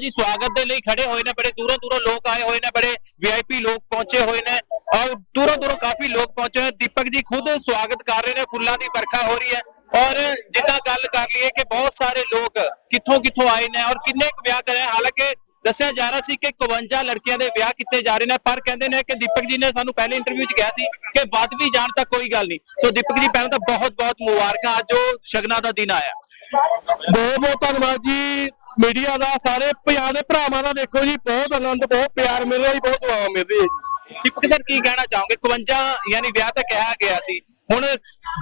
ਜੀ, ਸਵਾਗਤ ਦੇ ਲਈ ਖੜੇ ਹੋਏ ਨੇ, ਬੜੇ ਦੂਰੋਂ ਦੂਰੋਂ ਲੋਕ ਆਏ ਹੋਏ ਨੇ, ਬੜੇ ਵੀਆਈਪੀ ਲੋਕ ਪਹੁੰਚੇ ਹੋਏ ਨੇ ਔਰ ਦੂਰੋਂ ਦੂਰੋਂ ਕਾਫੀ ਲੋਕ ਪਹੁੰਚੇ ਹੋਏ। ਦੀਪਕ ਜੀ ਖੁਦ ਸਵਾਗਤ ਕਰ ਰਹੇ ਨੇ, ਫੁੱਲਾਂ ਦੀ ਵਰਖਾ ਹੋ ਰਹੀ ਹੈ ਔਰ ਜਿੱਦਾਂ ਗੱਲ ਕਰ ਲਈਏ ਕਿ ਬਹੁਤ ਸਾਰੇ ਲੋਕ ਕਿੱਥੋਂ ਕਿੱਥੋਂ ਆਏ ਨੇ ਔਰ ਕਿੰਨੇ ਕੁ ਵਿਆਹ ਕਰਿਆ ਹਾਲਾਂਕਿ ਦੱਸਿਆ ਜਾ ਰਿਹਾ ਸੀ ਕਿ 51 ਲੜਕੀਆਂ ਦੇ ਵਿਆਹ ਕੀਤੇ ਜਾ ਰਹੇ ਨੇ ਪਰ ਕਹਿੰਦੇ ਨੇ ਕਿ ਦੀਪਕ ਜੀ ਨੇ ਸਾਨੂੰ ਪਹਿਲੇ ਇੰਟਰਵਿਊ 'ਚ ਕਿਹਾ ਸੀ ਕਿ ਵੱਧ ਵੀ ਜਾਣ ਤਾਂ ਕੋਈ ਗੱਲ ਨਹੀਂ। ਸੋ ਦੀਪਕ ਜੀ ਪਹਿਲਾਂ ਤਾਂ ਬਹੁਤ ਬਹੁਤ ਮੁਬਾਰਕਾਂ ਅੱਜ ਜੋ ਸ਼ਗਨਾਂ ਦਾ ਦਿਨ ਆਇਆ। ਬਹੁਤ ਬਹੁਤ ਧੰਨਵਾਦ ਜੀ। ਮੀਡੀਆ ਦਾ ਸਾਰੇ ਪੰਜਾਬ ਦੇ ਭਰਾਵਾਂ ਦਾ ਦੇਖੋ ਜੀ ਬਹੁਤ ਆਨੰਦ ਬਹੁਤ ਪਿਆਰ ਮਿਲ ਰਿਹਾ ਜੀ ਬਹੁਤ ਦੁਆਵਾਂ ਮਿਲ ਰਹੀ ਹੈ ਜੀ। ਦੀਪਕ ਸਰ ਕੀ ਕਹਿਣਾ ਚਾਹੋਗੇ? 51 ਯਾਨੀ ਵਿਆਹ ਤਾਂ ਕਿਹਾ ਗਿਆ ਸੀ। ਹੁਣ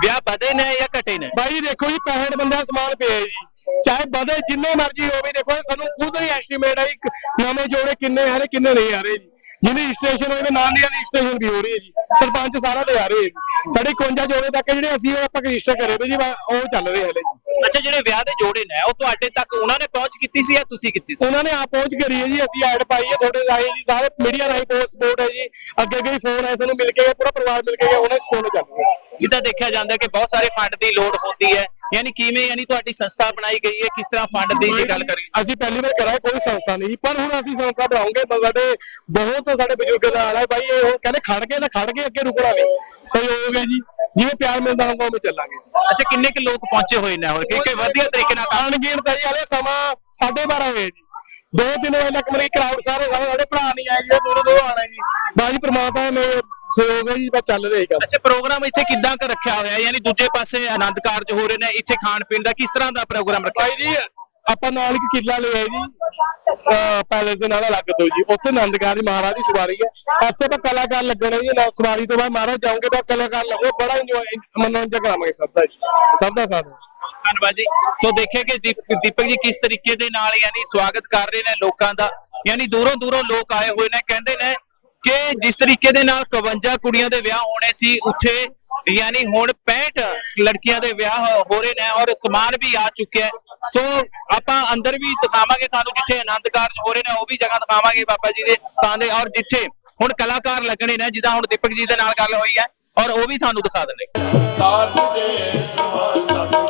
ਵਿਆਹ ਵਧੇ ਨੇ ਜਾਂ ਘਟੇ ਨੇ? ਬਾਈ ਜੀ ਦੇਖੋ ਜੀ 65 ਬੰਦਿਆਂ ਸਮਾਨ ਪਿਆ ਜੀ। ਚਾਹੇ ਵਧੇ ਜਿੰਨੇ ਮਰਜ਼ੀ ਹੋਵੇ ਦੇਖੋ ਸਾਨੂੰ ਖੁਦ ਨਹੀਂ ਐਸਟੀਮੇਟ ਆਈ ਨਵੇਂ ਜੋੜੇ ਕਿੰਨੇ ਆ ਰਹੇ ਕਿੰਨੇ ਨਹੀਂ ਆ ਰਹੇ ਜੀ। ਜਿਹਨੇ ਰਜਿਸਟ੍ਰੇਸ਼ਨ ਹੋਏ ਨੇ ਨਾਲ ਦੀ ਰਜਿਸਟ੍ਰੇਸ਼ਨ ਵੀ ਹੋ ਰਹੀ ਹੈ ਜੀ। ਸਰਪੰਚ ਸਾਰਾ ਦੇ ਆ ਰਹੇ ਹੈ ਜੀ। ਸਾਡੇ 51 ਜੋੜੇ ਤੱਕ ਜਿਹੜੇ ਅਸੀਂ ਉਹ ਆਪਾਂ ਰਜਿਸਟਰ ਕਰੇ ਵੇ ਜੀ ਉਹ ਚੱਲ ਰਹੇ ਹਲੇ ਜੀ। ਅੱਛਾ ਜਿਹੜੇ ਵਿਆਹ ਦੇ ਜੋੜੇ ਨੇ ਉਹ ਤੁਹਾਡੇ ਤੱਕ ਉਹਨਾਂ ਨੇ ਪਹੁੰਚ ਕੀਤੀ ਸੀ ਜਾਂ ਤੁਸੀਂ ਕੀਤੀ ਸੀ? ਉਹਨਾਂ ਨੇ ਆਪ ਪਹੁੰਚ ਕਰੀ ਹੈ ਜੀ ਅਸੀਂ ਐਡ ਪਾਈ ਹੈ ਤੁਹਾਡੇ ਰਾਹੀਂ ਜੀ ਸਾਰੇ ਮੀਡੀਆ ਰਾਹੀਂ ਬਹੁਤ ਸਪੋਰਟ ਹੈ ਜੀ। ਅੱਗੇ ਅੱਗੇ ਫੋਨ ਆਏ ਸਾਨੂੰ ਮਿਲ ਕੇ ਗਏ ਪੂਰਾ ਪਰਿਵਾਰ ਮਿਲ ਕੇ ਗਿਆ ਉਹਨਾਂ ਸਪੋਰਟ ਚੱਲ ਰਿਹਾ। ਜਿੱਦਾਂ ਦੇਖਿਆ ਜਾਂਦਾ ਕਿ ਬਹੁਤ ਸਾਰੇ ਫੰਡ ਦੀ ਲੋੜ ਹੁੰਦੀ ਹੈ ਯਾਨੀ ਕਿਵੇਂ ਯਾਨੀ ਤੁਹਾਡੀ ਸੰਸਥਾ ਬਣਾਈ ਗਈ ਹੈ ਕਿਸ ਤਰ੍ਹਾਂ ਫੰਡ ਦੀ ਜੇ ਗੱਲ ਕਰੀਏ। ਅਸੀਂ ਪਹਿਲੀ ਵਾਰ ਕਰਾਇਆ ਕੋਈ ਸੰਸਥਾ ਨਹੀਂ। ਪਰ ਹੁਣ ਅਸੀਂ ਸੰਸਥਾ ਬਣਾਉਂਗੇ ਸਾਡੇ ਬਹੁਤ ਸਾਡੇ ਬਜ਼ੁਰਗ ਨਾਲ ਹੈ ਬਾਈ ਇਹ ਉਹ ਕਹਿੰਦੇ ਖੜ ਗਏ ਨਾ ਖੜ ਗਏ ਅੱਗੇ ਰੁਕਣਾ ਨਹੀਂ। ਸਹਿਯੋਗ ਹੈ ਜੀ। ਜਿਵੇਂ ਪਿਆਰ ਮਿਲਦਾ ਹੋਊਗਾ ਉਵੇਂ ਚੱਲਾਂਗੇ ਅੱਛਾ ਕਿੰਨੇ ਕੁ ਲੋਕ ਪਹੁੰਚੇ ਹੋਏ ਨੇ ਹੋਰ ਕਿ ਕਿ ਵਧੀਆ ਤਰੀਕੇ ਨਾਲ ਅਣਗਿਣਤ ਹੈ ਜੀ ਹਲੇ ਸਮਾਂ 12:30 ਹੋਏ ਜੀ। ਦੋ ਦਿਨ ਹੋਏ ਲੱਕ ਮਰੀ ਕਰਾਊਡ ਸਾਰੇ ਸਾਰੇ ਸਾਡੇ ਭਰਾ ਨਹੀਂ ਆਏ ਜੀ ਦੂਰੋਂ ਦੂਰੋਂ ਆਣਾ ਜੀ। ਬਾਜੀ ਪ੍ਰਮਾਤਮਾ ਨੇ ਸਹਿਯੋਗ ਹੈ ਜੀ ਬਸ ਚੱਲ ਰਿਹਾ ਕੰਮ। ਅੱਛਾ ਪ੍ਰੋਗਰਾਮ ਇੱਥੇ ਕਿੱਦਾਂ ਕਰ ਰੱਖਿਆ ਹੋਇਆ? ਹੈ ਯਾਨੀ ਦੂਜੇ ਪਾਸੇ ਆਨੰਦ ਕਾਰਜ ਹੋ ਰਹੇ ਨੇ ਇੱਥੇ ਖਾਣ ਪੀਣ ਦਾ ਕਿਸ ਤਰ੍ਹਾਂ ਦਾ ਪ੍ਰੋਗਰਾਮ ਰੱਖਿਆ? ਭਾਈ ਜੀ ਆਪਾਂ ਨਾਲ ਇੱਕ ਕਿੱਲਾ ਲਿਆ ਜੀ ਪੈਲੇਸ ਦੇ ਨਾਲ ਅਲੱਗ ਤੋਂ ਜੀ। ਉੱਥੇ ਆਨੰਦਕਾਰੀ ਮਹਾਰਾਜ ਦੀ ਸਵਾਰੀ ਹੈ। ਇੱਥੇ ਆਪਾਂ ਕਲਾਕਾਰ ਲੱਗਣੇ ਜੀ ਨਾਲ ਸਵਾਰੀ ਤੋਂ ਬਾਅਦ ਮਹਾਰਾਜ ਜਾਓਗੇ ਤਾਂ ਕਲਾਕਾਰ ਲੱਗੋ ਬੜਾ ਇੰਜੋਏ ਮਨੋਰੰਜਨ ਕਰਾਵਾਂਗੇ ਸਭ ਦਾ ਜੀ। ਸਭ ਦਾ ਸਾਥ। ਧੰਨਵਾਦ ਜੀ। ਸੋ ਦੇਖਿਆ ਕਿ ਦੀਪ- ਦੀਪਕ ਜੀ ਕਿਸ ਤਰੀਕੇ ਦੇ ਨਾਲ ਯਾਨੀ ਸਵਾਗਤ ਕਰ ਰਹੇ ਨੇ ਲੋਕਾਂ ਦਾ। ਯਾਨੀ ਦੂਰੋਂ ਦੂਰੋਂ ਲੋਕ ਆਏ ਹੋਏ ਨੇ ਕਹਿੰਦੇ ਨੇ ਕਿ ਜਿਸ ਤਰੀਕੇ ਦੇ ਨਾਲ 51 ਕੁੜੀਆਂ ਦੇ ਵਿਆਹ ਹੋਣੇ ਸੀ, ਉੱਥੇ ਯਾਨੀ ਹੁਣ 65 ਲੜਕੀਆਂ ਦੇ ਵਿਆਹ ਹੋ- ਰਹੇ ਨੇ ਔਰ ਸਮਾਨ ਵੀ ਆ ਚੁੱਕਿਆ ਹੈ। ਸੋ ਆਪਾਂ ਅੰਦਰ ਵੀ ਦਿਖਾਵਾਂਗੇ ਤੁਹਾਨੂੰ ਜਿੱਥੇ ਆਨੰਦ ਕਾਰਜ ਹੋ ਰਹੇ ਨੇ, ਉਹ ਵੀ ਜਗ੍ਹਾ ਦਿਖਾਵਾਂਗੇ ਬਾਬਾ ਜੀ ਦੇ ਤਾਂ ਦੇ, ਔਰ ਜਿੱਥੇ ਹੁਣ ਕਲਾਕਾਰ ਲੱਗਣੇ ਨੇ, ਜਿੱਦਾਂ ਹੁਣ ਦੀਪਕ ਜੀ ਦੇ ਨਾਲ ਗੱਲ ਹੋਈ ਹੈ, ਔਰ ਉਹ ਵੀ ਤੁਹਾਨੂੰ ਦਿਖਾ ਦਿੰਦੇ। ਕਾਰਜ ਦੇ ਸੁਭਾ ਸਤਿਗੁਰ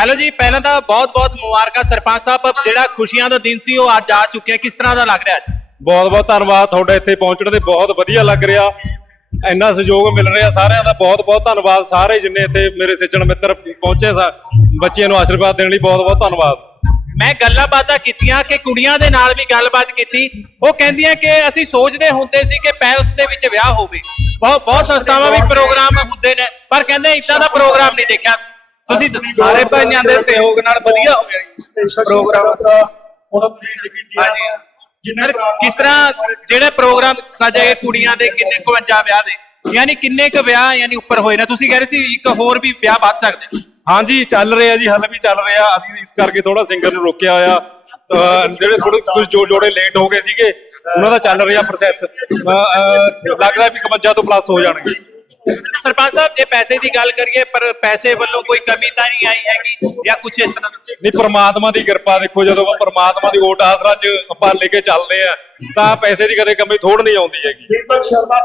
ਹੈਲੋ ਜੀ ਪਹਿਲਾਂ ਤਾਂ ਬਹੁਤ-ਬਹੁਤ ਮੁਬਾਰਕਾਂ ਸਰਪੰਚ ਸਾਹਿਬ। ਜਿਹੜਾ ਖੁਸ਼ੀਆਂ ਦਾ ਦਿਨ ਸੀ ਉਹ ਅੱਜ ਆ ਚੁੱਕਿਆ। ਕਿਸ ਤਰ੍ਹਾਂ ਦਾ ਲੱਗ ਰਿਹਾ ਅੱਜ? ਬਹੁਤ ਬਹੁਤ ਧੰਨਵਾਦ ਤੁਹਾਡਾ ਇੱਥੇ ਪਹੁੰਚਣ ਦੇ ਬਹੁਤ ਵਧੀਆ ਲੱਗ ਰਿਹਾ। ਇੰਨਾ ਸਹਿਯੋਗ ਮਿਲ ਰਿਹਾ ਸਾਰਿਆਂ ਦਾ। ਬਹੁਤ ਬਹੁਤ ਧੰਨਵਾਦ ਸਾਰੇ ਜਿੰਨੇ ਇੱਥੇ ਮੇਰੇ ਸਿੱਚਣ ਮਿੱਤਰ ਪਹੁੰਚੇ ਸਾ ਬੱਚਿਆਂ ਨੂੰ ਆਸ਼ੀਰਵਾਦ ਦੇਣ ਲਈ ਬਹੁਤ ਬਹੁਤ ਧੰਨਵਾਦ। ਮੈਂ ਗੱਲਾਂ ਬਾਤਾਂ ਕੀਤੀਆਂ ਕਿ ਕੁੜੀਆਂ ਦੇ ਨਾਲ ਵੀ ਗੱਲਬਾਤ ਕੀਤੀ। ਉਹ ਕਹਿੰਦੀਆਂ ਕਿ ਅਸੀਂ ਸੋਚਦੇ ਹੁੰਦੇ ਸੀ ਕਿ ਪੈਲਸ ਦੇ ਵਿੱਚ ਵਿਆਹ ਹੋਵੇ। ਬਹੁਤ ਬਹੁਤ ਸੰਸਥਾਵਾਂ ਵੀ ਪ੍ਰੋਗਰਾਮ ਹੁੰਦੇ ਨੇ ਪਰ ਕਹਿੰਦੇ ਇਦਾਂ ਦਾ ਪ੍ਰੋਗਰਾਮ ਨਹੀਂ ਦੇਖਿਆ। ਤੁਸੀਂ ਦੱਸੋ। ਸਾਰੇ ਭਾਈਆਂ ਦੇ ਸਹਿਯੋਗ ਨਾਲ ਵਧੀਆ ਹੋ ਜੀ ਪ੍ਰੋਗਰਾਮ। ਹਾਂਜੀ। ਸਰ, ਕਿਸ ਤਰ੍ਹਾਂ ਜਿਹੜੇ ਪ੍ਰੋਗਰਾਮ ਸਜੇ ਗਏ ਕੁੜੀਆਂ ਦੇ ਕਿੰਨੇ 51 ਵਿਆਹ ਦੇ, ਯਾਨੀ ਕਿੰਨੇ ਕੁ ਵਿਆਹ ਯਾਨੀ ਉੱਪਰ ਹੋਏ ਨੇ? ਤੁਸੀਂ ਕਹਿ ਰਹੇ ਸੀ ਇੱਕ ਹੋਰ ਵੀ ਵਿਆਹ ਵੱਧ ਸਕਦੇ ਨੇ। ਹਾਂਜੀ, ਚੱਲ ਰਿਹਾ ਜੀ, ਹੱਲ ਵੀ ਚੱਲ ਰਿਹਾ। ਅਸੀਂ ਇਸ ਕਰਕੇ ਥੋੜਾ ਸਿੰਗਰ ਨੂੰ ਰੋਕਿਆ ਹੋਇਆ। ਤਾਂ ਜਿਹੜੇ ਥੋੜੇ ਕੁਝ ਜੋ ਜੋੜੇ ਲੇਟ ਹੋ ਗਏ ਸੀਗੇ, ਉਹਨਾਂ ਦਾ ਚੱਲ ਰਿਹਾ ਪ੍ਰੋਸੈਸ ਲੱਗਦਾ ਵੀ 51 ਤੋਂ ਪਲੱਸ ਹੋ ਜਾਣਗੇ। ਸਰਪੰਚ ਸਾਹਿਬ ਜੇ ਪੈਸੇ ਦੀ ਗੱਲ ਕਰੀਏ ਪਰ ਪੈਸੇ ਵੱਲੋਂ ਕੋਈ ਕਮੀ ਤਾਂ ਨਹੀਂ ਆਈ ਹੈਗੀ ਜਾਂ ਕੁਝ ਇਸ ਤਰ੍ਹਾਂ ਦਾ? ਨਹੀਂ ਪ੍ਰਮਾਤਮਾ ਦੀ ਕਿਰਪਾ ਦੇਖੋ ਜਦੋਂ ਆਪਾਂ ਪ੍ਰਮਾਤਮਾ ਦੀ ਓਟ ਆਸਰਾ ਚ ਆਪਾਂ ਲੈ ਕੇ ਚੱਲਦੇ ਆ ਤਾਂ ਪੈਸੇ ਦੀ ਕਦੇ ਕਮੀ ਥੋੜ ਨਹੀਂ ਆਉਂਦੀ ਹੈਗੀ।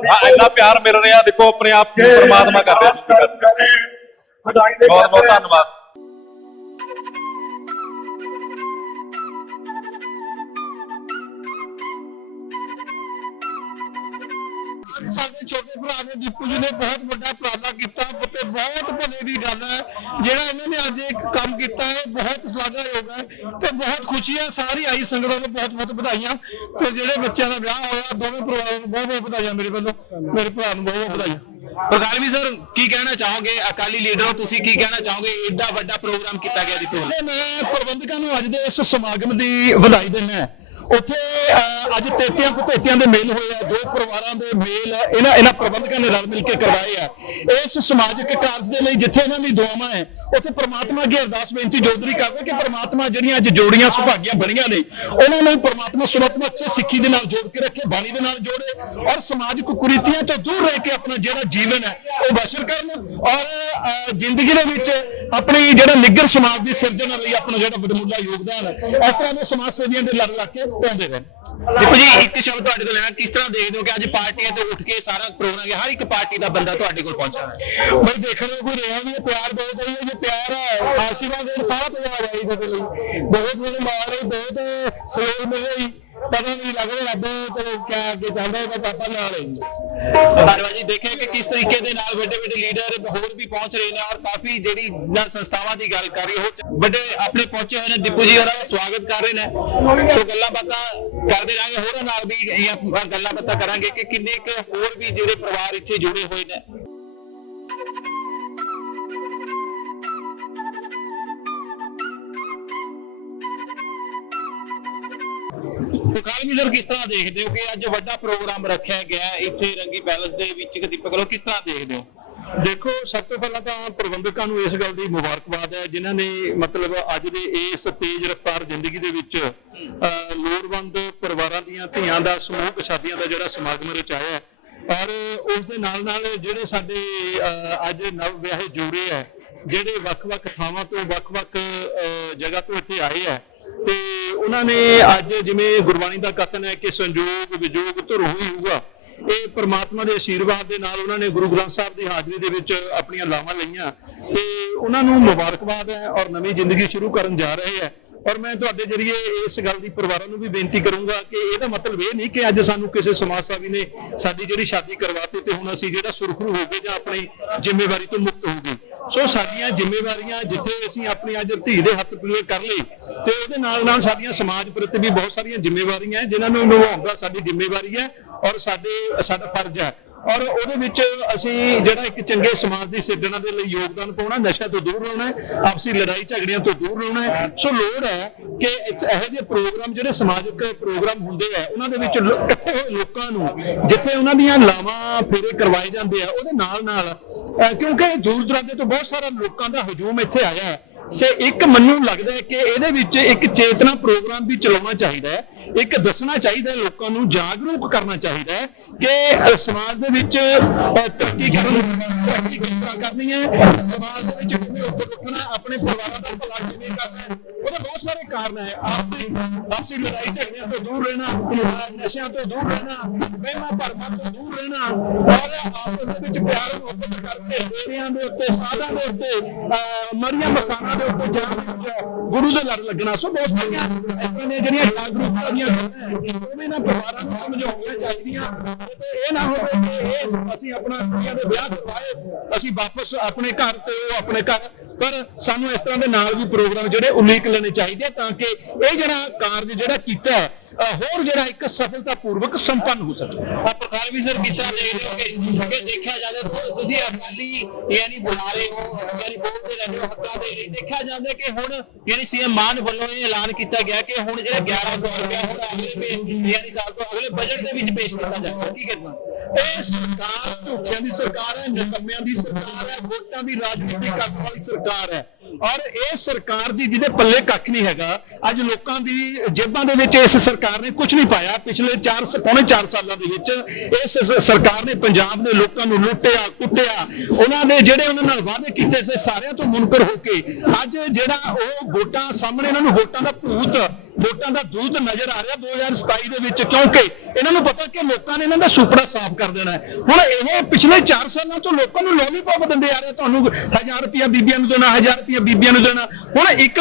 ਹਾਂ ਇੰਨਾ ਪਿਆਰ ਮਿਲ ਰਿਹਾ ਦੇਖੋ ਆਪਣੇ ਆਪ ਪ੍ਰਮਾਤਮਾ ਕਰ ਰਿਹਾ ਜੋ ਵੀ ਕਰ ਰਿਹਾ। ਬਹੁਤ ਬਹੁਤ ਧੰਨਵਾਦ। ਸਾਡੇ ਛੋਟੇ ਭਰਾ ਨੇ ਦੀਪੂ ਜੀ ਨੇ ਬਹੁਤ ਵੱਡਾ ਉਪਰਾਲਾ ਕੀਤਾ ਤੇ ਬਹੁਤ ਭਲੇ ਦੀ ਗੱਲ ਹੈ। ਜਿਹੜਾ ਇਹਨਾਂ ਨੇ ਅੱਜ ਇੱਕ ਕੰਮ ਕੀਤਾ ਹੈ ਬਹੁਤ ਸ਼ਲਾਘਾਯੋਗ ਹੈ ਤੇ ਬਹੁਤ ਖੁਸ਼ੀ ਹੈ। ਸਾਰੀ ਆਈ ਸੰਗਤਾਂ ਨੂੰ ਬਹੁਤ ਬਹੁਤ ਵਧਾਈਆਂ ਤੇ ਜਿਹੜੇ ਬੱਚਿਆਂ ਦਾ ਵਿਆਹ ਹੋਇਆ ਦੋਵੇਂ ਪਰਿਵਾਰਾਂ ਨੂੰ ਬਹੁਤ ਬਹੁਤ ਵਧਾਈਆਂ ਮੇਰੇ ਵੱਲੋਂ। ਮੇਰੇ ਭਰਾ ਨੂੰ ਬਹੁਤ ਬਹੁਤ ਵਧਾਈਆਂ। ਪ੍ਰਕਾਲਵੀ ਸਰ ਕੀ ਕਹਿਣਾ ਚਾਹੋਗੇ? ਅਕਾਲੀ ਲੀਡਰ ਤੁਸੀਂ ਕੀ ਕਹਿਣਾ ਚਾਹੋਗੇ? ਏਡਾ ਵੱਡਾ ਪ੍ਰੋਗਰਾਮ ਕੀਤਾ ਗਿਆ ਤੇ ਮੈਂ ਪ੍ਰਬੰਧਕਾਂ ਨੂੰ ਅੱਜ ਦੇ ਇਸ ਸਮਾਗਮ ਦੀ ਵਧਾਈ ਦਿੰਦਾ ਹਾਂ। ਉੱਥੇ ਅੱਜ ਤੇਤਿਆਂ ਪਤੇਤਿਆਂ ਦੇ ਮੇਲ ਹੋਏ ਆ ਦੋ ਪਰਿਵਾਰਾਂ ਦੇ ਮੇਲ ਇਹਨਾਂ ਇਹਨਾਂ ਪ੍ਰਬੰਧਕਾਂ ਨੇ ਰਲ ਮਿਲ ਕੇ ਕਰਵਾਏ ਆ। ਇਸ ਸਮਾਜਿਕ ਕਾਰਜ ਦੇ ਲਈ ਜਿੱਥੇ ਇਹਨਾਂ ਦੀ ਦੁਆਵਾਂ ਹੈ ਉੱਥੇ ਪ੍ਰਮਾਤਮਾ ਅੱਗੇ ਅਰਦਾਸ ਬੇਨਤੀ ਜੋਦਰੀ ਕਰਦੇ ਕਿ ਪ੍ਰਮਾਤਮਾ ਜਿਹੜੀਆਂ ਅੱਜ ਜੋੜੀਆਂ ਸੁਭਾਗੀਆਂ ਬਣੀਆਂ ਨੇ ਉਹਨਾਂ ਨੂੰ ਪ੍ਰਮਾਤਮਾ ਸੁਰਤਮ ਅੱਛੇ ਸਿੱਖੀ ਦੇ ਨਾਲ ਜੋੜ ਕੇ ਰੱਖੇ ਬਾਣੀ ਦੇ ਨਾਲ ਜੋੜੇ ਔਰ ਸਮਾਜਿਕ ਕੁਰੀਤੀਆਂ ਤੋਂ ਦੂਰ ਰਹਿ ਕੇ ਆਪਣਾ ਜਿਹੜਾ ਜੀਵਨ ਹੈ ਉਹ ਬਸ਼ਰ ਕਰਨ ਔਰ ਅਹ, ਜ਼ਿੰਦਗੀ ਦੇ ਵਿੱਚ ਆਪਣੀ ਜਿਹੜਾ ਨਿੱਗਰ ਸਮਾਜ ਦੀ ਸਿਰਜਣ ਲਈ ਆਪਣਾ ਜਿਹੜਾ ਵਡਮੁੱਲਾ ਯੋਗਦਾਨ ਹੈ, ਇਸ ਤਰ੍ਹਾਂ ਦੇ ਸਮਾਜ ਸੇਵੀਆਂ ਦੇ ਲੜ ਲੱਗ ਕੇ ਪਾਉਂਦੇ ਰਹਿਣ ਦੀਪੂ ਜੀ, ਇੱਕ ਸ਼ਬਦ ਤੁਹਾਡੇ ਤੋਂ ਲੈਣਾ, ਕਿਸ ਤਰ੍ਹਾਂ ਦੇਖਦੇ ਹੋ ਕਿ ਅੱਜ ਪਾਰਟੀਆਂ ਤੋਂ ਉੱਠ ਕੇ ਸਾਰਾ ਪ੍ਰੋਗਰਾਮ ਹਰ ਇੱਕ ਪਾਰਟੀ ਦਾ ਬੰਦਾ ਤੁਹਾਡੇ ਕੋਲ ਪਹੁੰਚਿਆ ਹੈ। ਬਈ ਦੇਖਣ ਨੂੰ ਕੋਈ ਰਿਹਾ ਨਹੀਂ ਪਿਆਰ ਬਹੁਤ ਹੈ ਜੇ ਪਿਆਰ ਹੈ, ਆਸ਼ੀਰਵਾਦ ਦੇਣ ਸਾਰਾ ਪੰਜਾਬ ਹੈ ਇਸ ਦੇ ਲਈ। ਬਹੁਤ ਬਹੁਤ ਮਾਣ ਹੈ ਬਹੁਤ ਸਹਿਯੋਗ ਮਿਲ ਰਹੀ ਪਤਾ ਨਹੀਂ ਲੱਗ ਰੱਬ ਚਲੋ ਕਿਆ ਅੱਗੇ ਚੱਲਦਾ ਹੈ ਪਾਪਾ ਨਾਲ ਹੈ ਜੀ ਧੰਨਵਾਦ ਜੀ, ਦੇਖਿਆ ਕਿ ਕਿਸ ਤਰੀਕੇ ਦੇ ਨਾਲ ਵੱਡੇ ਵੱਡੇ ਲੀਡਰ ਹੋਰ ਵੀ ਪਹੁੰਚ ਰਹੇ ਨੇ ਔਰ ਕਾਫੀ ਜਿਹੜੀ ਨਾ ਸੰਸਥਾਵਾਂ ਦੀ ਗੱਲ ਕਰ ਰਹੀ ਹੋ, ਵੱਡੇ ਆਪਣੇ ਪਹੁੰਚੇ ਹੋਏ ਨੇ ਦੀਪੂ ਜੀ ਉਹਨਾਂ ਦਾ ਸਵਾਗਤ ਕਰ ਰਹੇ ਨੇ। ਸੋ ਗੱਲਾਂ ਬਾਤਾਂ ਕਰਦੇ ਰਾਂਗੇ ਹੋਰਾਂ ਨਾਲ ਵੀ ਗੱਲਾਂ ਬਾਤਾਂ ਕਰਾਂਗੇ ਕਿ ਕਿੰਨੇ ਕੁ ਹੋਰ ਵੀ ਜਿਹੜੇ ਪਰਿਵਾਰ ਇੱਥੇ ਜੁੜੇ ਹੋਏ ਨੇ। ਕਾਲਮੀ ਸਰ ਕਿਸ ਤਰ੍ਹਾਂ ਦੇਖਦੇ ਹੋ ਕਿ ਅੱਜ ਵੱਡਾ ਪ੍ਰੋਗਰਾਮ ਰੱਖਿਆ ਗਿਆ ਇੱਥੇ ਰੰਗੀ ਪੈਲਸ ਦੇ ਵਿੱਚ ਦੀਪਕ ਵੱਲੋਂ ਕਿਸ ਤਰ੍ਹਾਂ ਦੇਖਦੇ ਹੋ? ਦੇਖੋ ਸਭ ਤੋਂ ਪਹਿਲਾਂ ਤਾਂ ਪ੍ਰਬੰਧਕਾਂ ਨੂੰ ਇਸ ਗੱਲ ਦੀ ਮੁਬਾਰਕਬਾਦ ਹੈ ਜਿਨ੍ਹਾਂ ਨੇ ਮਤਲਬ ਅੱਜ ਦੇ ਇਸ ਤੇਜ਼ ਰਫ਼ਤਾਰ ਜ਼ਿੰਦਗੀ ਦੇ ਵਿੱਚ ਲੋੜਵੰਦ ਪਰਿਵਾਰਾਂ ਦੀਆਂ ਧੀਆਂ ਦਾ ਸਮੂਹ ਸ਼ਾਦੀਆਂ ਦਾ ਜਿਹੜਾ ਸਮਾਗਮ ਰਚਾਇਆ ਔਰ ਉਸ ਦੇ ਨਾਲ ਨਾਲ ਜਿਹੜੇ ਸਾਡੇ ਅੱਜ ਨਵ ਵਿਆਹੇ ਜੋੜੇ ਹੈ ਜਿਹੜੇ ਵੱਖ-ਵੱਖ ਥਾਵਾਂ ਤੋਂ ਵੱਖ-ਵੱਖ ਅਹ, ਜਗ੍ਹਾ ਤੋਂ ਇੱਥੇ ਆਏ ਹੈ ਤੇ ਉਹਨਾਂ ਨੇ ਅੱਜ ਜਿਵੇਂ ਗੁਰਬਾਣੀ ਦਾ ਕਥਨ ਹੈ ਕਿ ਸੰਜੋਗ, ਵਿਜੋਗ ਧੁਰ ਹੋਈ ਹੋਊਗਾ, ਇਹ ਪ੍ਰਮਾਤਮਾ ਦੇ ਆਸ਼ੀਰਵਾਦ ਦੇ ਨਾਲ ਉਹਨਾਂ ਨੇ ਗੁਰੂ ਗ੍ਰੰਥ ਸਾਹਿਬ ਦੀ ਹਾਜ਼ਰੀ ਦੇ ਵਿੱਚ ਆਪਣੀਆਂ ਲਾਵਾਂ ਲਈਆਂ ਤੇ ਉਹਨਾਂ ਨੂੰ ਮੁਬਾਰਕਬਾਦ ਹੈ ਔਰ ਨਵੀਂ ਜ਼ਿੰਦਗੀ ਸ਼ੁਰੂ ਕਰਨ ਜਾ ਰਹੇ ਹੈ। ਔਰ ਮੈਂ ਤੁਹਾਡੇ ਜਰੀਏ ਇਸ ਗੱਲ ਦੀ ਪਰਿਵਾਰਾਂ ਨੂੰ ਵੀ ਬੇਨਤੀ ਕਰੂੰਗਾ ਕਿ ਇਹਦਾ ਮਤਲਬ ਇਹ ਨਹੀਂ ਕਿ ਅੱਜ ਸਾਨੂੰ ਕਿਸੇ ਸਮਾਜ ਸੇਵੀ ਨੇ ਸਾਡੀ ਜਿਹੜੀ ਸ਼ਾਦੀ ਕਰਵਾਤੀ ਤੇ ਹੁਣ ਅਸੀਂ ਜਿਹੜਾ ਸੁਰਖਰੂ ਹੋ ਗਏ ਜਾਂ ਆਪਣੀ ਜ਼ਿੰਮੇਵਾਰੀ ਤੋਂ ਮੁਕਤ ਹੋ ਗਏ। ਸੋ ਸਾਡੀਆਂ ਜ਼ਿੰਮੇਵਾਰੀਆਂ ਜਿੱਥੇ ਅਸੀਂ ਆਪਣੀ ਅੱਜ ਧੀ ਦੇ ਹੱਥ ਪੂਰੇ ਕਰ ਲਈ ਤੇ ਉਹਦੇ ਨਾਲ ਨਾਲ ਸਾਡੀਆਂ ਸਮਾਜ ਪ੍ਰਤੀ ਵੀ ਬਹੁਤ ਸਾਰੀਆਂ ਜ਼ਿੰਮੇਵਾਰੀਆਂ ਹੈ, ਜਿਨ੍ਹਾਂ ਨੂੰ ਨਿਭਾਉਣ ਦਾ ਸਾਡੀ ਜ਼ਿੰਮੇਵਾਰੀ ਹੈ ਔਰ ਸਾਡੇ ਸਾਡਾ ਫਰਜ਼ ਹੈ। ਔਰ ਉਹਦੇ ਵਿੱਚ ਅਸੀਂ ਜਿਹੜਾ ਇੱਕ ਚੰਗੇ ਸਮਾਜ ਦੀ ਸਿਰਜਣਾ ਦੇ ਲਈ ਯੋਗਦਾਨ ਪਾਉਣਾ, ਨਸ਼ਾ ਤੋਂ ਦੂਰ ਰਹਿਣਾ ਆਪਸੀ ਲੜਾਈ ਝਗੜਿਆਂ ਤੋਂ ਦੂਰ ਰਹਿਣਾ ਸੋ ਲੋੜ ਹੈ ਕਿ ਇਹੋ ਜਿਹੇ ਪ੍ਰੋਗਰਾਮ, ਜਿਹੜੇ ਸਮਾਜਿਕ ਪ੍ਰੋਗਰਾਮ ਹੁੰਦੇ ਆ, ਉਹਨਾਂ ਦੇ ਵਿੱਚ ਇਕੱਠੇ ਹੋਏ ਲੋਕਾਂ ਨੂੰ, ਜਿੱਥੇ ਉਹਨਾਂ ਦੀਆਂ ਲਾਵਾਂ ਫੇਰੇ ਕਰਵਾਏ ਜਾਂਦੇ ਆ, ਉਹਦੇ ਨਾਲ ਨਾਲ ਕਿਉਂਕਿ ਦੂਰ ਦਰਾਡੇ ਤੋਂ ਬਹੁਤ ਸਾਰਾ ਲੋਕਾਂ ਦਾ ਹਜੂਮ ਇੱਥੇ ਆਇਆ ਹੈ। ਸੇ ਇੱਕ ਮੈਨੂੰ ਲੱਗਦਾ ਹੈ ਕਿ ਇਹਦੇ ਵਿੱਚ ਇੱਕ ਚੇਤਨਾ ਪ੍ਰੋਗਰਾਮ ਵੀ ਚਲਾਉਣਾ ਚਾਹੀਦਾ ਹੈ, ਇੱਕ ਦੱਸਣਾ ਚਾਹੀਦਾ ਹੈ, ਲੋਕਾਂ ਨੂੰ ਜਾਗਰੂਕ ਕਰਨਾ ਚਾਹੀਦਾ ਹੈ ਕਿ ਸਮਾਜ ਦੇ ਵਿੱਚ ਤਰੱਕੀ ਕਰਨ ਤਰੱਕੀ ਕਿਸ ਤਰ੍ਹਾਂ ਕਰਨੀ ਹੈ, ਸਮਾਜ ਦੇ ਵਿੱਚ ਕਿਵੇਂ ਉੱਪਰ ਉੱਠਣਾ, ਆਪਣੇ ਪਰਿਵਾਰਾਂ ਦਾ ਉਹਦੇ ਕਾਰਨ ਹੈ। ਆਪਸੀ ਆਪਸੀ ਲੜਾਈ ਝਗੜਿਆਂ ਤੋਂ ਦੂਰ ਰਹਿਣਾ ਨਸ਼ਿਆਂ ਤੋਂ ਦੂਰ ਰਹਿਣਾ ਵਹਿਮਾਂ ਭਰਮਾਂ ਤੋਂ ਦੂਰ ਰਹਿਣਾ ਔਰ ਆਪਸ ਦੇ ਵਿੱਚ ਪਿਆਰ ਮੁਹੱਬਤ ਕਰਕੇ ਡੇਰਿਆਂ ਦੇ ਉੱਤੇ ਸਾਧਾਂ ਦੇ ਉੱਤੇ ਮਰੀਆਂ ਮਸਾਨਾ ਦੇ ਉੱਤੇ ਜਾਣ ਗੁਰੂ ਦੇ ਲੜ ਲੱਗਣਾ। ਸੋ ਬਹੁਤ ਸਾਰੀਆਂ ਇਸ ਤਰ੍ਹਾਂ ਦੀਆਂ ਜਿਹੜੀਆਂ ਜਾਗਰੂਕਤਾ ਦੀਆਂ ਗੱਲਾਂ ਹੈ, ਉਹ ਵੀ ਨਾ ਪਰਿਵਾਰਾਂ ਨੂੰ ਸਮਝਾਉਣੀਆਂ ਚਾਹੀਦੀਆਂ। ਇਹ ਨਾ ਹੋਵੇ ਕਿ ਇਹ ਅਸੀਂ ਆਪਣਾ ਕੁੜੀਆਂ ਦੇ ਵਿਆਹ ਕਰਵਾਏ ਅਸੀਂ ਵਾਪਸ ਆਪਣੇ ਘਰ ਤੇ ਉਹ ਆਪਣੇ ਘਰ ਪਰ ਸਾਨੂੰ ਇਸ ਤਰ੍ਹਾਂ ਦੇ ਨਾਲ ਵੀ ਪ੍ਰੋਗਰਾਮ ਜਿਹੜੇ ਉਲੀਕ ਲੈਣੇ ਚਾਹੀਦੇ ਤਾਂ ਕਿ ਇਹ ਜਿਹੜਾ ਕਾਰਜ ਜਿਹੜਾ ਕੀਤਾ ਹੈ ਹੋਰ ਜਿਹੜਾ ਇੱਕ ਸਫਲਤਾਪੂਰਵਕ ਸੰਪੰਨ ਹੋ ਸਕੇ। ਆ ਪ੍ਰਕਾਰ ਵੀ ਸਰ ਕਿਸ ਤਰ੍ਹਾਂ ਦੇਖਦੇ ਹੋ ਕਿ ਦੇਖਿਆ ਜਾਵੇ ਤੁਸੀਂ ਅਕਾਲੀ ਯਾਨੀ ਬੁਲਾ ਰਹੇ ਹੋ, ਯਾਨੀ ਬੋਲਦੇ ਰਹਿੰਦੇ ਹੋ, ਹੱਕਾਂ ਦੇ ਦੇਖਿਆ ਜਾਂਦਾ ਕਿ ਹੁਣ ਯਾਨੀ ਸੀਐਮ ਮਾਨ ਵੱਲੋਂ ਇਹ ਐਲਾਨ ਕੀਤਾ ਗਿਆ ਕਿ ਹੁਣ ਜਿਹੜਾ 1100 ਰੁਪਇਆ ਹੁਣ ਅਗਲੇ ਯਾਨੀ ਸਾਲ ਤੋਂ ਅਗਲੇ ਬਜਟ ਦੇ ਵਿੱਚ ਪੇਸ਼ ਕੀਤਾ ਜਾਏਗਾ। ਕੀ ਕਰਨਾ? ਇਹ ਸਰਕਾਰ ਝੂਠਿਆਂ ਦੀ ਸਰਕਾਰ ਹੈ, ਨਿਕੰਮਿਆਂ ਦੀ ਸਰਕਾਰ ਹੈ, ਵੋਟਾਂ ਦੀ ਰਾਜਨੀਤੀ ਕਰਨ ਵਾਲੀ ਸਰਕਾਰ ਹੈ। ਔਰ ਇਹ ਸਰਕਾਰ ਦੀ ਜਿਹਦੇ ਪੱਲੇ ਕੱਖ ਨਹੀਂ ਹੈਗਾ, ਅੱਜ ਲੋਕਾਂ ਦੀ ਜੇਬਾਂ ਦੇ ਵਿੱਚ ਇਸ ਸਰਕਾਰ ਨੇ ਕੁਝ ਨਹੀਂ ਪਾਇਆ। ਪਿਛਲੇ 4 ਪੌਣੇ 4 ਸਾਲਾਂ ਦੇ ਵਿੱਚ ਇਸ ਸਰਕਾਰ ਨੇ ਪੰਜਾਬ ਦੇ ਲੋਕਾਂ ਨੂੰ ਲੁੱਟਿਆ, ਕੁੱਟਿਆ। ਉਹਨਾਂ ਦੇ ਜਿਹੜੇ ਉਹਨਾਂ ਨਾਲ ਵਾਅਦੇ ਕੀਤੇ ਸੀ, ਸਾਰਿਆਂ ਤੋਂ ਮੁਨਕਰ ਹੋ ਕੇ ਅੱਜ ਜਿਹੜਾ ਉਹ ਵੋਟਾਂ ਸਾਹਮਣੇ ਇਹਨਾਂ ਨੂੰ ਵੋਟਾਂ ਦਾ ਭੂਤ ਵੋਟਾਂ ਦਾ ਦੂਤ ਨਜ਼ਰ ਆ ਰਿਹਾ 2027 ਦੇ ਵਿੱਚ ਕਿਉਂਕਿ ਇਹਨਾਂ ਨੂੰ ਪਤਾ ਕਿ ਲੋਕਾਂ ਨੇ ਇਹਨਾਂ ਦਾ ਸੁਪੜਾ ਸਾਫ਼ ਕਰ ਦੇਣਾ ਹੈ। ਹੁਣ ਇਹ ਪਿਛਲੇ 4 ਸਾਲਾਂ ਤੋਂ ਲੋਕਾਂ ਨੂੰ ਲੋਲੀਪੌਪ ਦਿੰਦੇ ਆ ਰਹੇ ਤੁਹਾਨੂੰ 1000 ਰੁਪਿਆ ਬੀਬੀਆਂ ਨੂੰ ਦੇਣਾ 1000 ਰੁਪਿਆ ਬੀਬੀਆਂ ਨੂੰ ਦੇਣਾ। ਹੁਣ ਇੱਕ